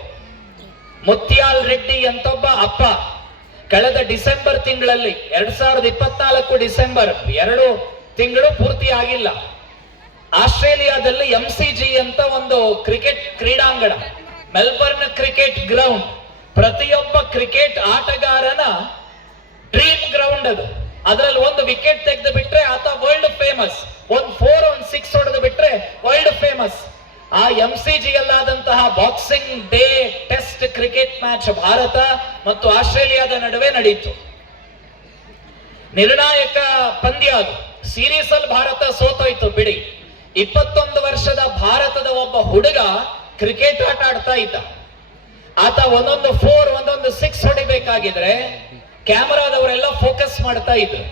ಮುತ್ಯಾಲ್ ರೆಡ್ಡಿ ಅಂತ ಒಬ್ಬ ಅಪ್ಪ ಕಳೆದ ಡಿಸೆಂಬರ್ ತಿಂಗಳಲ್ಲಿ 2024 ಡಿಸೆಂಬರ್ 2 ತಿಂಗಳು ಪೂರ್ತಿ ಆಗಿಲ್ಲ, ಆಸ್ಟ್ರೇಲಿಯಾದಲ್ಲಿ MCG ಅಂತ ಒಂದು ಕ್ರಿಕೆಟ್ ಕ್ರೀಡಾಂಗಣ, ಮೆಲ್ಬರ್ನ್ ಕ್ರಿಕೆಟ್ ಗ್ರೌಂಡ್, ಪ್ರತಿಯೊಬ್ಬ ಕ್ರಿಕೆಟ್ ಆಟಗಾರನ ಡ್ರೀಮ್ ಗ್ರೌಂಡ್ ಅದು. ಅದರಲ್ಲಿ ಒಂದು ವಿಕೆಟ್ ತೆಗೆದು ಬಿಟ್ರೆ ಆತ ವರ್ಲ್ಡ್ ಫೇಮಸ್, ಒಂದು 4 ಒಂದು 6 ಹೊಡೆದು ಬಿಟ್ರೆ ವರ್ಲ್ಡ್ ಫೇಮಸ್. ಆ MCG ಯಲ್ಲಾದಂತಹ boxing day test cricket match Bharat ಮತ್ತು ಆಸ್ಟ್ರೇಲಿಯಾದ ನಡುವೆ ನಡೆಯಿತು. ನಿರ್ಣಾಯಕ ಪಂದ್ಯ ಅದು. ಸೀರೀಸ್ ಅಲ್ಲಿ ಭಾರತ ಸೋತೋಯ್ತು ಬಿಡಿ. 21 ವರ್ಷದ ಭಾರತದ ಒಬ್ಬ ಹುಡುಗ ಕ್ರಿಕೆಟ್ ಆಟ ಆಡ್ತಾ ಇದ್ದ. ಆತ ಒಂದೊಂದು 4 ಒಂದೊಂದು 6 ಹೊಡಿಬೇಕಾಗಿದ್ರೆ ಕ್ಯಾಮರಾದವರೆಲ್ಲ ಫೋಕಸ್ ಮಾಡ್ತಾ ಇದ್ರು.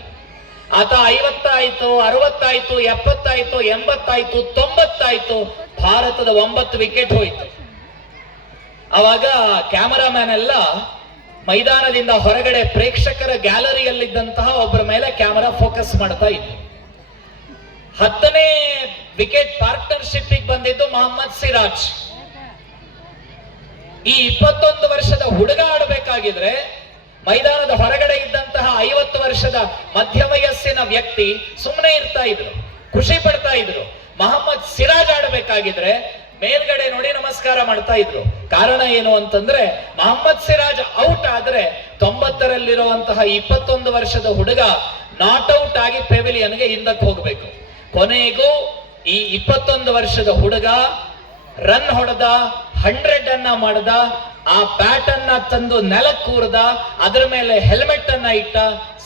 ಆತ 50 ಆಯ್ತು, 60 ಆಯ್ತು, 70 ಆಯ್ತು, 80 ಆಯ್ತು, 90 ಆಯ್ತು, ಭಾರತದ 9 ವಿಕೆಟ್ ಹೋಯ್ತು. ಅವಾಗ ಕ್ಯಾಮರಾಮ್ಯಾನ್ ಎಲ್ಲ ಮೈದಾನದಿಂದ ಹೊರಗಡೆ ಪ್ರೇಕ್ಷಕರ ಗ್ಯಾಲರಿಯಲ್ಲಿದ್ದಂತಹ ಒಬ್ಬರ ಮೇಲೆ ಕ್ಯಾಮರಾ ಫೋಕಸ್ ಮಾಡ್ತಾ ಇತ್ತು. 10ನೇ ವಿಕೆಟ್ ಪಾರ್ಟ್ನರ್ಶಿಪ್ ಬಂದಿದ್ದು ಮೊಹಮ್ಮದ್ ಸಿರಾಜ್. ಈ 21 ವರ್ಷದ ಹುಡುಗ ಆಡಬೇಕಾಗಿದ್ರೆ ಮೈದಾನದ ಹೊರಗಡೆ ಇದ್ದಂತಹ 50 ವರ್ಷದ ಮಧ್ಯ ವಯಸ್ಸಿನ ವ್ಯಕ್ತಿ ಸುಮ್ಮನೆ ಇರ್ತಾ ಇದ್ರು, ಖುಷಿ ಪಡ್ತಾ ಇದ್ರು. ಮೊಹಮ್ಮದ್ ಸಿರಾಜ್ ಆಡಬೇಕಾಗಿದ್ರೆ ಮೇಲ್ಗಡೆ ನೋಡಿ ನಮಸ್ಕಾರ ಮಾಡ್ತಾ ಇದ್ರು. ಕಾರಣ ಏನು ಅಂತಂದ್ರೆ ಮೊಹಮ್ಮದ್ ಸಿರಾಜ್ ಔಟ್ ಆದ್ರೆ 90ರಲ್ಲಿರುವಂತಹ 21 ವರ್ಷದ ಹುಡುಗ ನಾಟ್ ಔಟ್ ಆಗಿ ಪೆವಿಲಿಯನ್ಗೆ ಹಿಂದಕ್ಕೆ ಹೋಗ್ಬೇಕು. ಕೊನೆಗೂ ಈ 21 ವರ್ಷದ ಹುಡುಗ ರನ್ ಹೊಡೆದ, 100 ಅನ್ನ ಮಾಡದ, ಆ ಬ್ಯಾಟ್ ಅನ್ನ ತಂದು ನೆಲಕ್ಕೂರ್ದ, ಅದರ ಮೇಲೆ ಹೆಲ್ಮೆಟ್ ಅನ್ನ ಇಟ್ಟ,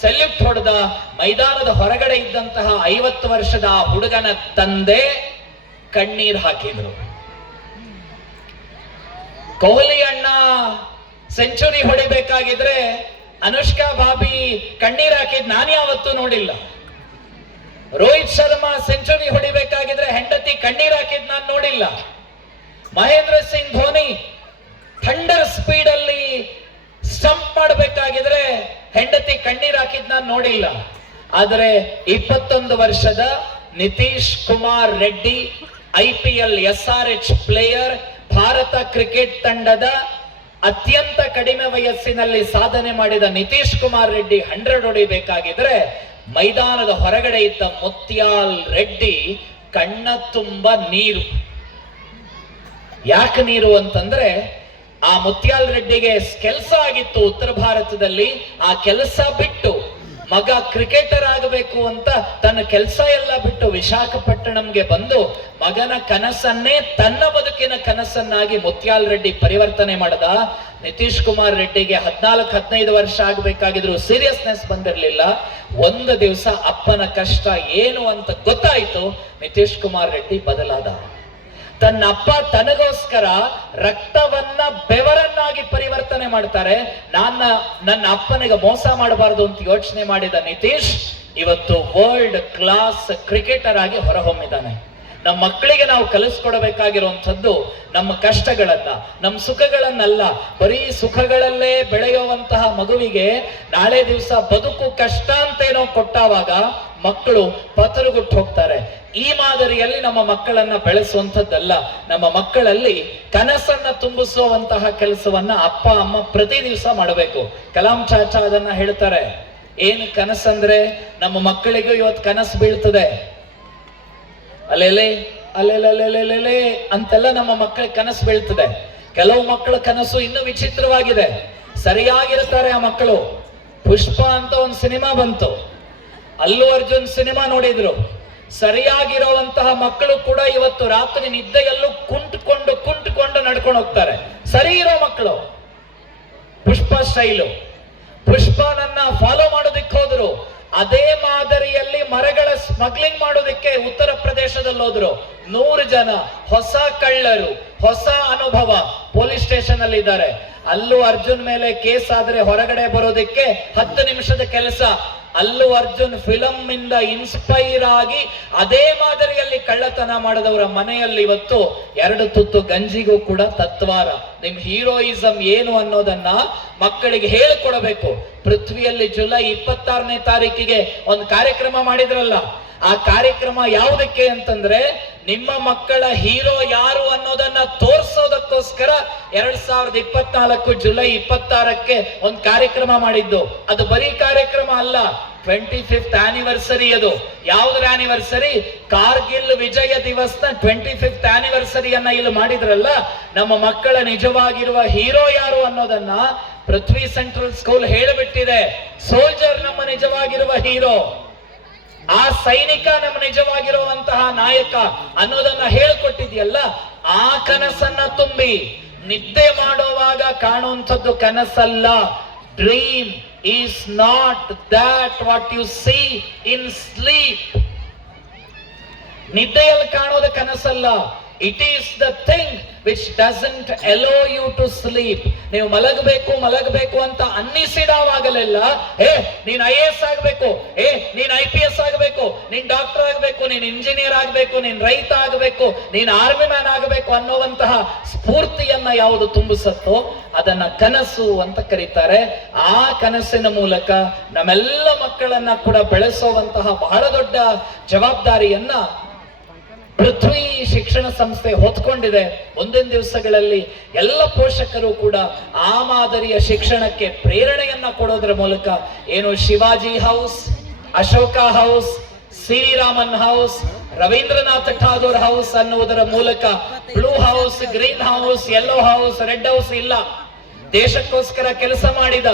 ಸೆಲ್ಯೂಟ್ ಹೊಡೆದ. ಮೈದಾನದ ಹೊರಗಡೆ ಇದ್ದಂತಹ 50 ವರ್ಷದ ಆ ಹುಡುಗನ ತಂದೆ ಕಣ್ಣೀರ್ ಹಾಕಿದ್ರು. ಕೊಹ್ಲಿ ಅಣ್ಣ ಸೆಂಚುರಿ ಹೊಡಿಬೇಕಾಗಿದ್ರೆ ಅನುಷ್ಕಾ ಬಾಬಿ ಕಣ್ಣೀರ್ ಹಾಕಿದ್ ನಾನು ಯಾವತ್ತೂ ನೋಡಿಲ್ಲ. ರೋಹಿತ್ ಶರ್ಮಾ ಸೆಂಚುರಿ ಹೊಡಿಬೇಕಾಗಿದ್ರೆ ಹೆಂಡತಿ ಕಣ್ಣೀರ್ ಹಾಕಿದ್ ನಾನು ನೋಡಿಲ್ಲ. ಮಹೇಂದ್ರ ಸಿಂಗ್ ಧೋನಿ ಥಂಡರ್ ಸ್ಪೀಡ್ ಅಲ್ಲಿ ಸ್ಟಂಪ್ ಮಾಡಬೇಕಾಗಿದ್ರೆ ಹೆಂಡತಿ ಕಣ್ಣೀರ್ ಹಾಕಿದ್ ನಾನು ನೋಡಿಲ್ಲ. ಆದರೆ 21 ವರ್ಷದ Nitish Kumar Reddy IPL SRH player, Bharat cricket ತಂಡದ ಅತ್ಯಂತ ಕಡಿಮೆ ವಯಸ್ಸಿನಲ್ಲಿ ಸಾಧನೆ ಮಾಡಿದ ನಿತೀಶ್ ಕುಮಾರ್ ರೆಡ್ಡಿ 100 ಹೊಡಿಬೇಕಾಗಿದ್ರೆ ಮೈದಾನದ ಹೊರಗಡೆ ಇದ್ದ ಮುತ್ಯಾಲ್ ರೆಡ್ಡಿ ಕಣ್ಣ ತುಂಬ ನೀರು. ಯಾಕೆ ನೀರು ಅಂತಂದ್ರೆ, ಆ ಮುತ್ಯಾಲ್ ರೆಡ್ಡಿಗೆ ಕೆಲಸ ಆಗಿತ್ತು ಉತ್ತರ ಭಾರತದಲ್ಲಿ. ಆ ಕೆಲಸ ಬಿಟ್ಟು ಮಗ ಕ್ರಿಕೆಟರ್ ಆಗಬೇಕು ಅಂತ ತನ್ನ ಕೆಲಸ ಎಲ್ಲ ಬಿಟ್ಟು ವಿಶಾಖಪಟ್ಟಣಂಗೆ ಬಂದು ಮಗನ ಕನಸನ್ನೇ ತನ್ನ ಬದುಕಿನ ಕನಸನ್ನಾಗಿ ಮುತ್ಯಾಲ್ ರೆಡ್ಡಿ ಪರಿವರ್ತನೆ ಮಾಡದ. ನಿತೀಶ್ ಕುಮಾರ್ ರೆಡ್ಡಿಗೆ 14-15 ವರ್ಷ ಆಗಬೇಕಾಗಿದ್ರು ಸೀರಿಯಸ್ನೆಸ್ ಬಂದಿರಲಿಲ್ಲ. ಒಂದು ದಿವಸ ಅಪ್ಪನ ಕಷ್ಟ ಏನು ಅಂತ ಗೊತ್ತಾಯ್ತು. ನಿತೀಶ್ ಕುಮಾರ್ ರೆಡ್ಡಿ ಬದಲಾದ. ತನ್ನ ಅಪ್ಪ ತನಗೋಸ್ಕರ ರಕ್ತವನ್ನ ಬೆವರನ್ನಾಗಿ ಪರಿವರ್ತನೆ ಮಾಡ್ತಾರೆ. ನನ್ನ ಅಪ್ಪನಿಗೆ ಮೋಸ ಮಾಡಬಾರದು ಅಂತ ಯೋಚನೆ ಮಾಡಿದ ನಿತೀಶ್ ಇವತ್ತು ವರ್ಲ್ಡ್ ಕ್ಲಾಸ್ ಕ್ರಿಕೆಟರ್ ಆಗಿ ಹೊರಹೊಮ್ಮಿದ್ದಾನೆ. ನಮ್ಮ ಮಕ್ಕಳಿಗೆ ನಾವು ಕಲಿಸ್ಕೊಡಬೇಕಾಗಿರುವಂಥದ್ದು ನಮ್ಮ ಕಷ್ಟಗಳನ್ನ, ನಮ್ಮ ಸುಖಗಳನ್ನಲ್ಲ. ಬರೀ ಸುಖಗಳಲ್ಲೇ ಬೆಳೆಯುವಂತಹ ಮಗುವಿಗೆ ನಾಳೆ ದಿವಸ ಬದುಕು ಕಷ್ಟ ಅಂತೇನೋ ಕೊಟ್ಟಾವಾಗ ಮಕ್ಕಳು ಪತರುಗುಟ್ಟು ಹೋಗ್ತಾರೆ. ಈ ಮಾದರಿಯಲ್ಲಿ ನಮ್ಮ ಮಕ್ಕಳನ್ನ ಬೆಳೆಸುವಂಥದ್ದಲ್ಲ. ನಮ್ಮ ಮಕ್ಕಳಲ್ಲಿ ಕನಸನ್ನ ತುಂಬಿಸುವಂತಹ ಕೆಲಸವನ್ನ ಅಪ್ಪ ಅಮ್ಮ ಪ್ರತಿ ದಿವಸ ಮಾಡಬೇಕು. ಕಲಾಂ ಚಾಚಾ ಅದನ್ನ ಹೇಳ್ತಾರೆ. ಏನು ಕನಸಂದ್ರೆ, ನಮ್ಮ ಮಕ್ಕಳಿಗೂ ಇವತ್ತು ಕನಸು ಬೀಳ್ತದೆ, ಅಲ್ಲೆಲೆ ಅಲ್ಲೆಲೆ ಅಂತೆಲ್ಲ ನಮ್ಮ ಮಕ್ಕಳಿಗೆ ಕನಸು ಬೀಳ್ತದೆ. ಕೆಲವು ಮಕ್ಕಳ ಕನಸು ಇನ್ನೂ ವಿಚಿತ್ರವಾಗಿದೆ. ಸರಿಯಾಗಿರ್ತಾರೆ ಆ ಮಕ್ಕಳು. ಪುಷ್ಪ ಅಂತ ಒಂದು ಸಿನಿಮಾ ಬಂತು, ಅಲ್ಲು ಅರ್ಜುನ್ ಸಿನಿಮಾ ನೋಡಿದ್ರು. ಸರಿಯಾಗಿರುವಂತಹ ಮಕ್ಕಳು ಕೂಡ ಇವತ್ತು ರಾತ್ರಿ ನಿದ್ದೆಯಲ್ಲೂ ಕುಂಟ್ಕೊಂಡು ನಡ್ಕೊಂಡು ಹೋಗ್ತಾರೆ. ಸರಿ ಇರೋ ಮಕ್ಕಳು ಪುಷ್ಪ ಸ್ಟೈಲು, ಪುಷ್ಪನನ್ನ ಫಾಲೋ ಮಾಡೋದಿಕ್ಕೆ ಹೋದ್ರು. ಅದೇ ಮಾದರಿಯಲ್ಲಿ ಮರಗಳ ಸ್ಮಗ್ಲಿಂಗ್ ಮಾಡೋದಕ್ಕೆ ಉತ್ತರ ಪ್ರದೇಶದಲ್ಲಿ ಹೋದ್ರು. 100 ಜನ ಹೊಸ ಕಳ್ಳರು, ಹೊಸ ಅನುಭವ ಪೊಲೀಸ್ ಸ್ಟೇಷನ್ ಅಲ್ಲಿ ಇದ್ದಾರೆ. ಅಲ್ಲು ಅರ್ಜುನ್ ಮೇಲೆ ಕೇಸ್ ಆದ್ರೆ ಹೊರಗಡೆ ಬರೋದಕ್ಕೆ 10 ನಿಮಿಷದ ಕೆಲಸ. ಅಲ್ಲು ಅರ್ಜುನ್ ಫಿಲಂ ಇಂದ ಇನ್ಸ್ಪೈರ್ ಆಗಿ ಅದೇ ಮಾದರಿಯಲ್ಲಿ ಕಳ್ಳತನ ಮಾಡಿದವರ ಮನೆಯಲ್ಲಿ ಇವತ್ತು 2 ತುತ್ತು ಗಂಜಿಗೂ ಕೂಡ ತತ್ವಾರ. ನಿಮ್ ಹೀರೋಯಿಸಂ ಏನು ಅನ್ನೋದನ್ನ ಮಕ್ಕಳಿಗೆ ಹೇಳಿಕೊಡಬೇಕು. ಪೃಥ್ವಿಯಲ್ಲಿ ಜುಲೈ 26ನೇ ತಾರೀಕಿಗೆ ಒಂದು ಕಾರ್ಯಕ್ರಮ ಮಾಡಿದ್ರಲ್ಲ, ಆ ಕಾರ್ಯಕ್ರಮ ಯಾವುದಕ್ಕೆ ಅಂತಂದ್ರೆ ನಿಮ್ಮ ಮಕ್ಕಳ ಹೀರೋ ಯಾರು ಅನ್ನೋದನ್ನ ತೋರಿಸೋದಕ್ಕೋಸ್ಕರ 2024 ಜುಲೈ 26ಕ್ಕೆ ಒಂದು ಕಾರ್ಯಕ್ರಮ ಮಾಡಿದ್ದು. ಅದು ಬರೀ ಕಾರ್ಯಕ್ರಮ ಅಲ್ಲ, 25th ಆನಿವರ್ಸರಿ. ಅದು ಯಾವುದರ ಆನಿವರ್ಸರಿ? ಕಾರ್ಗಿಲ್ ವಿಜಯ ದಿವಸ್ನ 25th ಆನಿವರ್ಸರಿಯನ್ನ ಇಲ್ಲಿ ಮಾಡಿದ್ರಲ್ಲ. ನಮ್ಮ ಮಕ್ಕಳ ನಿಜವಾಗಿರುವ ಹೀರೋ ಯಾರು ಅನ್ನೋದನ್ನ ಪೃಥ್ವಿ ಸೆಂಟ್ರಲ್ ಸ್ಕೂಲ್ ಹೇಳಿಬಿಟ್ಟಿದೆ. ಸೋಲ್ಜರ್ ನಮ್ಮ ನಿಜವಾಗಿರುವ ಹೀರೋ, ಆ ಸೈನಿಕ ನಮ್ಮ ನಿಜವಾಗಿರುವಂತಹ ನಾಯಕ ಅನ್ನೋದನ್ನ ಹೇಳ್ಕೊಟ್ಟಿದ್ಯಲ್ಲ. ಆ ಕನಸನ್ನ ತುಂಬಿ ನಿದ್ದೆ ಮಾಡುವಾಗ ಕಾಣುವಂಥದ್ದು ಕನಸಲ್ಲ. Dream is not that what you see in sleep. ನಿದ್ದೆಯಲ್ಲಿ ಕಾಣೋದು ಕನಸಲ್ಲ. It is the thing which doesn't allow you to sleep. ನೀವು ಮಲಗಬೇಕು ಅಂತ ಅನ್ನಿಸಿದವಾಗಲೆಲ್ಲ ನೀನ್ IAS ಆಗ್ಬೇಕು, ನೀನ್ IPS ಆಗ್ಬೇಕು, ನೀನ್ ಡಾಕ್ಟರ್ ಆಗ್ಬೇಕು, ನೀನ್ ಇಂಜಿನಿಯರ್ ಆಗ್ಬೇಕು, ನೀನ್ ರೈತ ಆಗ್ಬೇಕು, ನೀನ್ ಆರ್ಮಿ ಮ್ಯಾನ್ ಆಗ್ಬೇಕು ಅನ್ನುವಂತಹ ಸ್ಫೂರ್ತಿಯನ್ನ ಯಾವುದು ತುಂಬಿಸತ್ತೋ ಅದನ್ನ ಕನಸು ಅಂತ ಕರೀತಾರೆ. ಆ ಕನಸಿನ ಮೂಲಕ ನಮ್ಮೆಲ್ಲ ಮಕ್ಕಳನ್ನ ಕೂಡ ಬೆಳೆಸುವಂತಹ ಬಹಳ ದೊಡ್ಡ ಜವಾಬ್ದಾರಿಯನ್ನ ಪೃಥ್ವಿ ಶಿಕ್ಷಣ ಸಂಸ್ಥೆ ಹೊತ್ಕೊಂಡಿದೆ. ಮುಂದಿನ ದಿವಸಗಳಲ್ಲಿ ಎಲ್ಲ ಪೋಷಕರು ಕೂಡ ಆ ಮಾದರಿಯ ಶಿಕ್ಷಣಕ್ಕೆ ಪ್ರೇರಣೆಯನ್ನ ಕೊಡೋದ್ರ ಮೂಲಕ ಏನು Shivaji house, Ashoka house, Sriraman house, Rabindranath Tagore house ಅನ್ನುವುದರ ಮೂಲಕ blue house, green house, yellow house, red house ಇಲ್ಲ. ದೇಶಕ್ಕೋಸ್ಕರ ಕೆಲಸ ಮಾಡಿದ,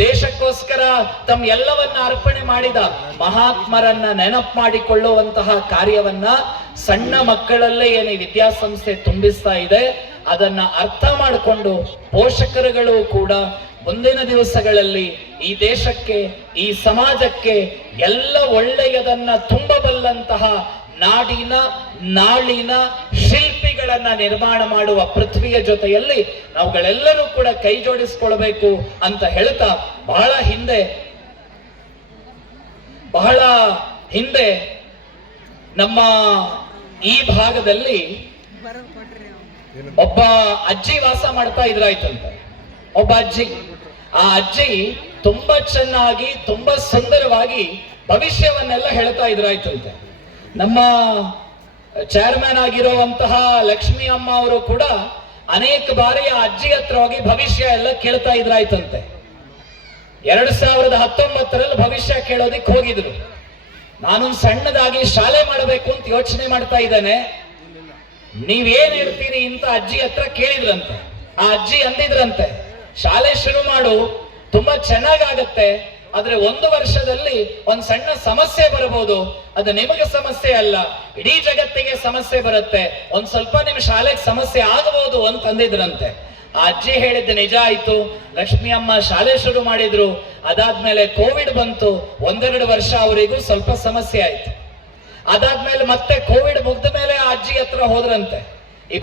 ದೇಶಕ್ಕೋಸ್ಕರ ತಮ್ಮ ಎಲ್ಲವನ್ನ ಅರ್ಪಣೆ ಮಾಡಿದ ಮಹಾತ್ಮರನ್ನ ನೆನಪು ಮಾಡಿಕೊಳ್ಳುವಂತಹ ಕಾರ್ಯವನ್ನ ಸಣ್ಣ ಮಕ್ಕಳಲ್ಲೇ ಏನು ವಿದ್ಯಾಸಂಸ್ಥೆ ತುಂಬಿಸ್ತಾ ಇದೆ, ಅದನ್ನ ಅರ್ಥ ಮಾಡಿಕೊಂಡು ಪೋಷಕರುಗಳು ಕೂಡ ಮುಂದಿನ ದಿವಸಗಳಲ್ಲಿ ಈ ದೇಶಕ್ಕೆ, ಈ ಸಮಾಜಕ್ಕೆ ಎಲ್ಲ ಒಳ್ಳೆಯದನ್ನ ತುಂಬಬಲ್ಲಂತಹ ನಾಡಿನ ನಾಳಿನ ಶಿಲ್ಪಿಗಳನ್ನ ನಿರ್ಮಾಣ ಮಾಡುವ ಪೃಥ್ವಿಯ ಜೊತೆಯಲ್ಲಿ ನಾವುಗಳೆಲ್ಲರೂ ಕೂಡ ಕೈ ಜೋಡಿಸ್ಕೊಳ್ಬೇಕು ಅಂತ ಹೇಳ್ತಾ, ಬಹಳ ಹಿಂದೆ ನಮ್ಮ ಈ ಭಾಗದಲ್ಲಿ ಒಬ್ಬ ಅಜ್ಜಿ ವಾಸ ಮಾಡ್ತಾ ಇದ್ರಾಯ್ತಂತೆ. ಒಬ್ಬ ಅಜ್ಜಿ, ಆ ಅಜ್ಜಿ ತುಂಬಾ ಚೆನ್ನಾಗಿ ತುಂಬಾ ಸುಂದರವಾಗಿ ಭವಿಷ್ಯವನ್ನೆಲ್ಲ ಹೇಳ್ತಾ ಇದ್ರಾಯ್ತಂತೆ. ನಮ್ಮ ಚೇರ್ಮನ್ ಆಗಿರುವಂತಹ ಲಕ್ಷ್ಮಿ ಅಮ್ಮ ಅವರು ಕೂಡ ಅನೇಕ ಬಾರಿ ಆ ಅಜ್ಜಿ ಹತ್ರ ಹೋಗಿ ಭವಿಷ್ಯ ಎಲ್ಲ ಕೇಳ್ತಾ ಇದ್ರಾಯ್ತಂತೆ. 2019ರಲ್ಲಿ ಭವಿಷ್ಯ ಕೇಳೋದಿಕ್ ಹೋಗಿದ್ರು. ನಾನೊಂದು ಸಣ್ಣದಾಗಿ ಶಾಲೆ ಮಾಡಬೇಕು ಅಂತ ಯೋಚನೆ ಮಾಡ್ತಾ ಇದ್ದೇನೆ, ನೀವೇನ್ ಹೇಳ್ತೀರಿ ಅಂತ ಅಜ್ಜಿ ಹತ್ರ ಕೇಳಿದ್ರಂತೆ. ಆ ಅಜ್ಜಿ ಅಂದಿದ್ರಂತೆ, ಶಾಲೆ ಶುರು ಮಾಡು, ತುಂಬಾ ಚೆನ್ನಾಗಾಗತ್ತೆ, ಆದ್ರೆ 1 ವರ್ಷದಲ್ಲಿ ಒಂದ್ ಸಣ್ಣ ಸಮಸ್ಯೆ ಬರಬಹುದು. ಅದು ನಿಮಗೆ ಸಮಸ್ಯೆ ಅಲ್ಲ, ಇಡೀ ಜಗತ್ತಿಗೆ ಸಮಸ್ಯೆ ಬರುತ್ತೆ. ಒಂದ್ ಸ್ವಲ್ಪ ನಿಮ್ ಶಾಲೆಗೆ ಸಮಸ್ಯೆ ಆಗಬಹುದು ಅಂತ ಅಂದಿದ್ರಂತೆ. ಆ ಅಜ್ಜಿ ಹೇಳಿದ್ದು ನಿಜ ಆಯ್ತು. ಲಕ್ಷ್ಮಿ ಅಮ್ಮ ಶಾಲೆ ಶುರು ಮಾಡಿದ್ರು. ಅದಾದ್ಮೇಲೆ ಕೋವಿಡ್ ಬಂತು. 1-2 ವರ್ಷ ಅವರಿಗೂ ಸ್ವಲ್ಪ ಸಮಸ್ಯೆ ಆಯ್ತು. ಅದಾದ್ಮೇಲೆ ಮತ್ತೆ ಕೋವಿಡ್ ಮುಗ್ದ ಮೇಲೆ ಆ ಅಜ್ಜಿ ಹತ್ರ ಹೋದ್ರಂತೆ. ಈ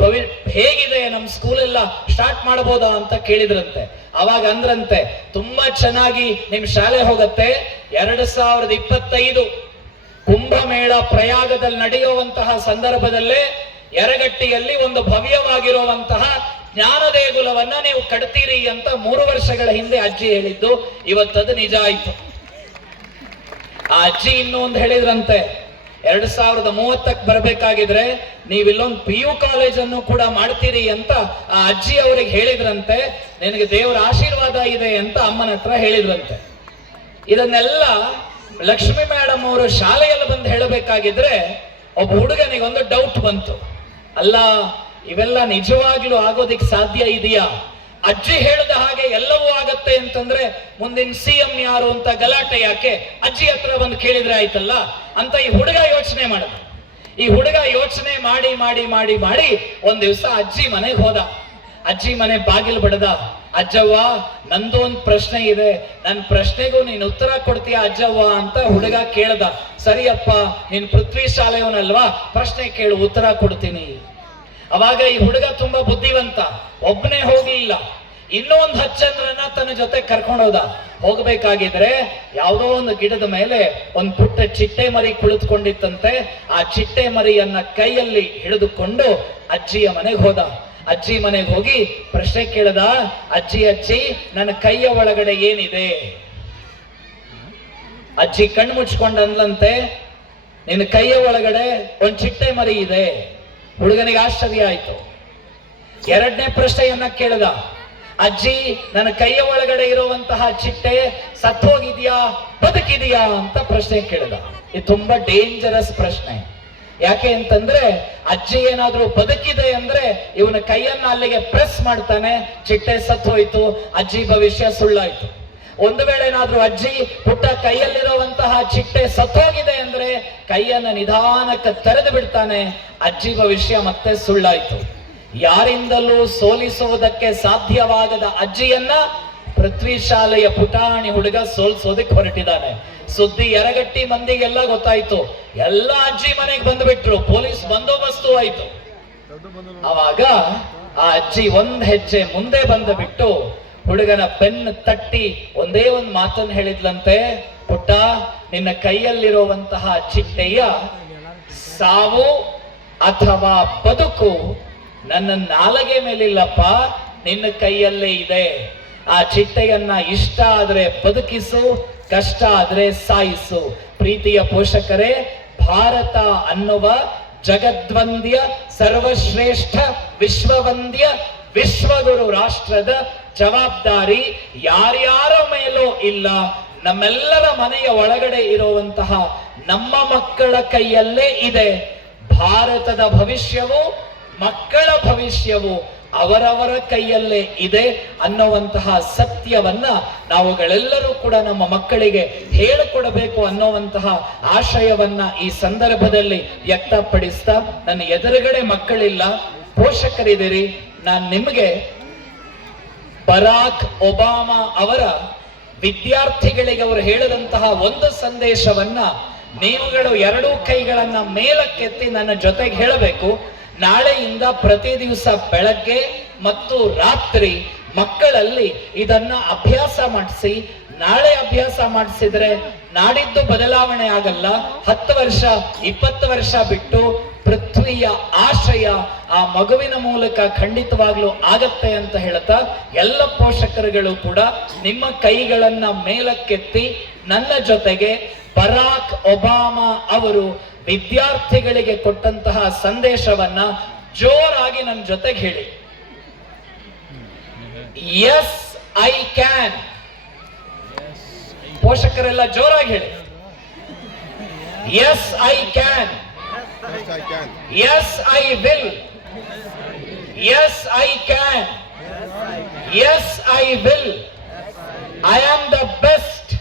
ಹೇಗಿದೆ, ನಮ್ ಸ್ಕೂಲ್ ಎಲ್ಲ ಸ್ಟಾರ್ಟ್ ಮಾಡಬಹುದಾ ಅಂತ ಕೇಳಿದ್ರಂತೆ. ಅವಾಗ ಅಂದ್ರಂತೆ, ತುಂಬಾ ಚೆನ್ನಾಗಿ ನಿಮ್ ಶಾಲೆ ಹೋಗತ್ತೆ. 2025 ಕುಂಭಮೇಳ ಪ್ರಯಾಗದಲ್ಲಿ ನಡೆಯುವಂತಹ ಸಂದರ್ಭದಲ್ಲೇ ಯರಗಟ್ಟಿಯಲ್ಲಿ ಒಂದು ಭವ್ಯವಾಗಿರುವಂತಹ ಜ್ಞಾನ ದೇಗುಲವನ್ನ ನೀವು ಕಟ್ತೀರಿ ಅಂತ 3 ವರ್ಷಗಳ ಹಿಂದೆ ಅಜ್ಜಿ ಹೇಳಿದ್ದು ಇವತ್ತದು ನಿಜ ಆಯ್ತು. ಆ ಅಜ್ಜಿ ಇನ್ನೂ ಒಂದು ಹೇಳಿದ್ರಂತೆ, 2030ಕ್ಕೆ ಬರ್ಬೇಕಾಗಿದ್ರೆ ನೀವಿಲ್ಲೊಂದು PU ಕಾಲೇಜನ್ನು ಕೂಡ ಮಾಡ್ತೀರಿ ಅಂತ ಆ ಅಜ್ಜಿ ಅವರಿಗೆ ಹೇಳಿದ್ರಂತೆ. ನಿನಗೆ ದೇವರ ಆಶೀರ್ವಾದ ಇದೆ ಅಂತ ಅಮ್ಮನ ಹತ್ರ ಹೇಳಿದ್ರಂತೆ. ಇದನ್ನೆಲ್ಲ ಲಕ್ಷ್ಮಿ ಮೇಡಮ್ ಅವರು ಶಾಲೆಯಲ್ಲಿ ಬಂದು ಹೇಳಬೇಕಾಗಿದ್ರೆ ಒಬ್ಬ ಹುಡುಗನಿಗೆ ಒಂದು ಡೌಟ್ ಬಂತು. ಅಲ್ಲ, ಇವೆಲ್ಲ ನಿಜವಾಗ್ಲೂ ಆಗೋದಿಕ್ ಸಾಧ್ಯ ಇದೆಯಾ? ಅಜ್ಜಿ ಹೇಳಿದ ಹಾಗೆ ಎಲ್ಲವೂ ಆಗತ್ತೆ ಅಂತಂದ್ರೆ ಮುಂದಿನ CM ಯಾರು ಅಂತ ಗಲಾಟೆ ಯಾಕೆ? ಅಜ್ಜಿ ಹತ್ರ ಬಂದು ಕೇಳಿದ್ರೆ ಆಯ್ತಲ್ಲ ಅಂತ ಈ ಹುಡುಗ ಯೋಚನೆ ಮಾಡಿದ. ಈ ಹುಡುಗ ಯೋಚನೆ ಮಾಡಿ ಮಾಡಿ ಮಾಡಿ ಮಾಡಿ ಒಂದ್ ದಿವಸ ಅಜ್ಜಿ ಮನೆಗೆ ಹೋದ. ಅಜ್ಜಿ ಮನೆ ಬಾಗಿಲು ಬಡದ. ಅಜ್ಜವ್ವ, ನಂದು ಒಂದ್ ಪ್ರಶ್ನೆ ಇದೆ, ನನ್ ಪ್ರಶ್ನೆಗೂ ನೀನ್ ಉತ್ತರ ಕೊಡ್ತೀಯ ಅಜ್ಜವ್ವ ಅಂತ ಹುಡುಗ ಕೇಳ್ದ. ಸರಿಯಪ್ಪ, ನೀನ್ ಪೃಥ್ವಿ ಶಾಲೆಯವನಲ್ವಾ, ಪ್ರಶ್ನೆ ಕೇಳು, ಉತ್ತರ ಕೊಡ್ತೀನಿ. ಅವಾಗ ಈ ಹುಡುಗ ತುಂಬಾ ಬುದ್ಧಿವಂತ, ಒಬ್ಬನೇ ಹೋಗ್ಲಿಲ್ಲ, ಇನ್ನೂ ಒಂದು 10 ಜನರನ್ನ ತನ್ನ ಜೊತೆ ಕರ್ಕೊಂಡು ಹೋದ. ಹೋಗ್ಬೇಕಾಗಿದ್ರೆ ಯಾವುದೋ ಒಂದು ಗಿಡದ ಮೇಲೆ ಒಂದು ಪುಟ್ಟ ಚಿಟ್ಟೆ ಮರಿ ಕುಳಿತುಕೊಂಡಿತ್ತಂತೆ. ಆ ಚಿಟ್ಟೆ ಮರಿಯನ್ನ ಕೈಯಲ್ಲಿ ಹಿಡಿದುಕೊಂಡು ಅಜ್ಜಿಯ ಮನೆಗೆ ಹೋದ. ಅಜ್ಜಿ ಮನೆಗೆ ಹೋಗಿ ಪ್ರಶ್ನೆ ಕೇಳ್ದ, ಅಜ್ಜಿ ನನ್ನ ಕೈಯ ಒಳಗಡೆ ಏನಿದೆ? ಅಜ್ಜಿ ಕಣ್ಣು ಮುಚ್ಕೊಂಡಂದ್ಲಂತೆ, ನಿನ್ನ ಕೈಯ ಒಳಗಡೆ ಒಂದ್ ಚಿಟ್ಟೆ ಮರಿ ಇದೆ. ಹುಡುಗನಿಗೆ ಆಶ್ಚರ್ಯ ಆಯ್ತು. 2ನೇ ಪ್ರಶ್ನೆಯನ್ನ ಕೇಳ್ದ, ಅಜ್ಜಿ ನನ್ನ ಕೈಯ ಒಳಗಡೆ ಇರುವಂತಹ ಚಿಟ್ಟೆ ಸತ್ತೋಗಿದ್ಯಾ ಬದುಕಿದೆಯಾ ಅಂತ ಪ್ರಶ್ನೆ ಕೇಳ್ದ. ಇದು ತುಂಬಾ ಡೇಂಜರಸ್ ಪ್ರಶ್ನೆ. ಯಾಕೆ ಅಂತಂದ್ರೆ ಅಜ್ಜಿ ಏನಾದ್ರೂ ಬದುಕಿದೆ ಅಂದ್ರೆ ಇವನ ಕೈಯನ್ನ ಅಲ್ಲಿಗೆ ಪ್ರೆಸ್ ಮಾಡ್ತಾನೆ, ಚಿಟ್ಟೆ ಸತ್ತೋಯ್ತು, ಅಜ್ಜಿ ಭವಿಷ್ಯ ಸುಳ್ಳಾಯ್ತು. ಒಂದು ವೇಳೆ ಏನಾದ್ರೂ ಅಜ್ಜಿ ಪುಟ್ಟ ಕೈಯಲ್ಲಿರುವಂತಹ ಚಿಟ್ಟೆ ಸತ್ತೋಗಿದೆ ಅಂದ್ರೆ ಕೈಯನ್ನ ನಿಧಾನಕ್ಕೆ ತೆರೆದು ಬಿಡ್ತಾನೆ, ಅಜ್ಜಿ ಭವಿಷ್ಯ ಮತ್ತೆ ಸುಳ್ಳಾಯ್ತು. ಯಾರಿಂದಲೂ ಸೋಲಿಸುವುದಕ್ಕೆ ಸಾಧ್ಯವಾಗದ ಅಜ್ಜಿಯನ್ನ ಪೃಥ್ವಿ ಶಾಲೆಯ ಪುಟಾಣಿ ಹುಡುಗ ಸೋಲ್ಸೋದಕ್ಕೆ ಹೊರಟಿದ್ದಾನೆ. ಸುದ್ದಿ ಯರಗಟ್ಟಿ ಮಂದಿಗೆಲ್ಲ ಗೊತ್ತಾಯ್ತು. ಎಲ್ಲ ಅಜ್ಜಿ ಮನೆಗೆ ಬಂದ್ಬಿಟ್ರು, ಪೊಲೀಸ್ ಬಂದೋಬಸ್ತು ಆಯ್ತು. ಅವಾಗ ಆ ಅಜ್ಜಿ ಒಂದ್ ಹೆಜ್ಜೆ ಮುಂದೆ ಬಂದು ಬಿಟ್ಟು ಹುಡುಗನ ಬೆನ್ನು ತಟ್ಟಿ ಒಂದೇ ಒಂದು ಮಾತನ್ನು ಹೇಳಿದ್ಲಂತೆ, ಪುಟ್ಟ, ನಿನ್ನ ಕೈಯಲ್ಲಿರುವಂತಹ ಚಿಟ್ಟೆಯ ಸಾವು ಅಥವಾ ಬದುಕು ನನ್ನ ನಾಲಗೆ ಮೇಲಿಲ್ಲಪ್ಪ, ನಿನ್ನ ಕೈಯಲ್ಲೇ ಇದೆ. ಆ ಚಿಟ್ಟೆಯನ್ನ ಇಷ್ಟ ಆದ್ರೆ ಬದುಕಿಸು, ಕಷ್ಟ ಆದ್ರೆ ಸಾಯಿಸು. ಪ್ರೀತಿಯ ಪೋಷಕರೇ, ಭಾರತ ಅನ್ನುವ ಜಗದ್ವಂದ್ಯ ಸರ್ವಶ್ರೇಷ್ಠ ವಿಶ್ವವಂದ್ಯ ವಿಶ್ವಗುರು ರಾಷ್ಟ್ರದ ಜವಾಬ್ದಾರಿ ಯಾರ್ಯಾರ ಮೇಲೂ ಇಲ್ಲ, ನಮ್ಮೆಲ್ಲರ ಮನೆಯ ಒಳಗಡೆ ಇರುವಂತಹ ನಮ್ಮ ಮಕ್ಕಳ ಕೈಯಲ್ಲೇ ಇದೆ. ಭಾರತದ ಭವಿಷ್ಯವು, ಮಕ್ಕಳ ಭವಿಷ್ಯವು ಅವರವರ ಕೈಯಲ್ಲೇ ಇದೆ ಅನ್ನುವಂತಹ ಸತ್ಯವನ್ನ ನಾವುಗಳೆಲ್ಲರೂ ಕೂಡ ನಮ್ಮ ಮಕ್ಕಳಿಗೆ ಹೇಳಿಕೊಡಬೇಕು ಅನ್ನುವಂತಹ ಆಶಯವನ್ನ ಈ ಸಂದರ್ಭದಲ್ಲಿ ವ್ಯಕ್ತಪಡಿಸ್ತಾ, ನನ್ನ ಎದುರುಗಡೆ ಮಕ್ಕಳಿಲ್ಲ, ಪೋಷಕರಿದ್ದೀರಿ. ನಾನು ನಿಮಗೆ ಬರಾಕ್ ಒಬಾಮಾ ಅವರ ವಿದ್ಯಾರ್ಥಿಗಳಿಗೆ ಅವರು ಹೇಳಿದಂತಹ ಒಂದು ಸಂದೇಶವನ್ನ ನೀವುಗಳು ಎರಡೂ ಕೈಗಳನ್ನ ಮೇಲಕ್ಕೆತ್ತಿ ನನ್ನ ಜೊತೆಗೆ ಹೇಳಬೇಕು, ನಾಳೆಯಿಂದ ಪ್ರತಿ ದಿವಸ ಬೆಳಗ್ಗೆ ಮತ್ತು ರಾತ್ರಿ ಮಕ್ಕಳಲ್ಲಿ ಇದನ್ನ ಅಭ್ಯಾಸ ಮಾಡಿಸಿ. ನಾಳೆ ಅಭ್ಯಾಸ ಮಾಡಿಸಿದ್ರೆ ನಾಡಿದ್ದು ಬದಲಾವಣೆ ಆಗಲ್ಲ, 10 ವರ್ಷ 20 ವರ್ಷ ಬಿಟ್ಟು ಪೃಥ್ವಿಯ ಆಶಯ ಆ ಮಗುವಿನ ಮೂಲಕ ಖಂಡಿತವಾಗ್ಲೂ ಆಗತ್ತೆ ಅಂತ ಹೇಳ್ತಾ, ಎಲ್ಲ ಪೋಷಕರುಗಳು ಕೂಡ ನಿಮ್ಮ ಕೈಗಳನ್ನ ಮೇಲಕ್ಕೆತ್ತಿ ನನ್ನ ಜೊತೆಗೆ ಬರಾಕ್ ಒಬಾಮಾ ಅವರು ವಿದ್ಯಾರ್ಥಿಗಳಿಗೆ ಕೊಟ್ಟಂತಹ ಸಂದೇಶವನ್ನ ಜೋರಾಗಿ ನನ್ನ ಜೊತೆಗೆ ಹೇಳಿ. Yes I can. ಪೋಷಕರೆಲ್ಲ ಜೋರಾಗಿ ಹೇಳಿ. Yes I can. Yes I will. Yes I can. Yes I will. I am the best.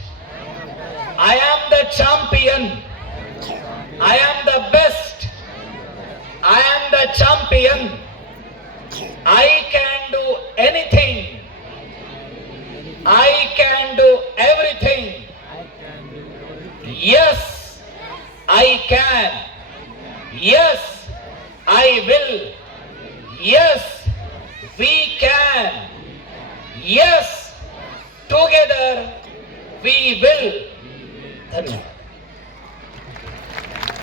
I am the champion. I am the best. I am the champion. I can do anything. I can do everything. Yes, I can. Yes, I will. Yes, we can. Yes, together we will. ಧನ್ಯವಾದ.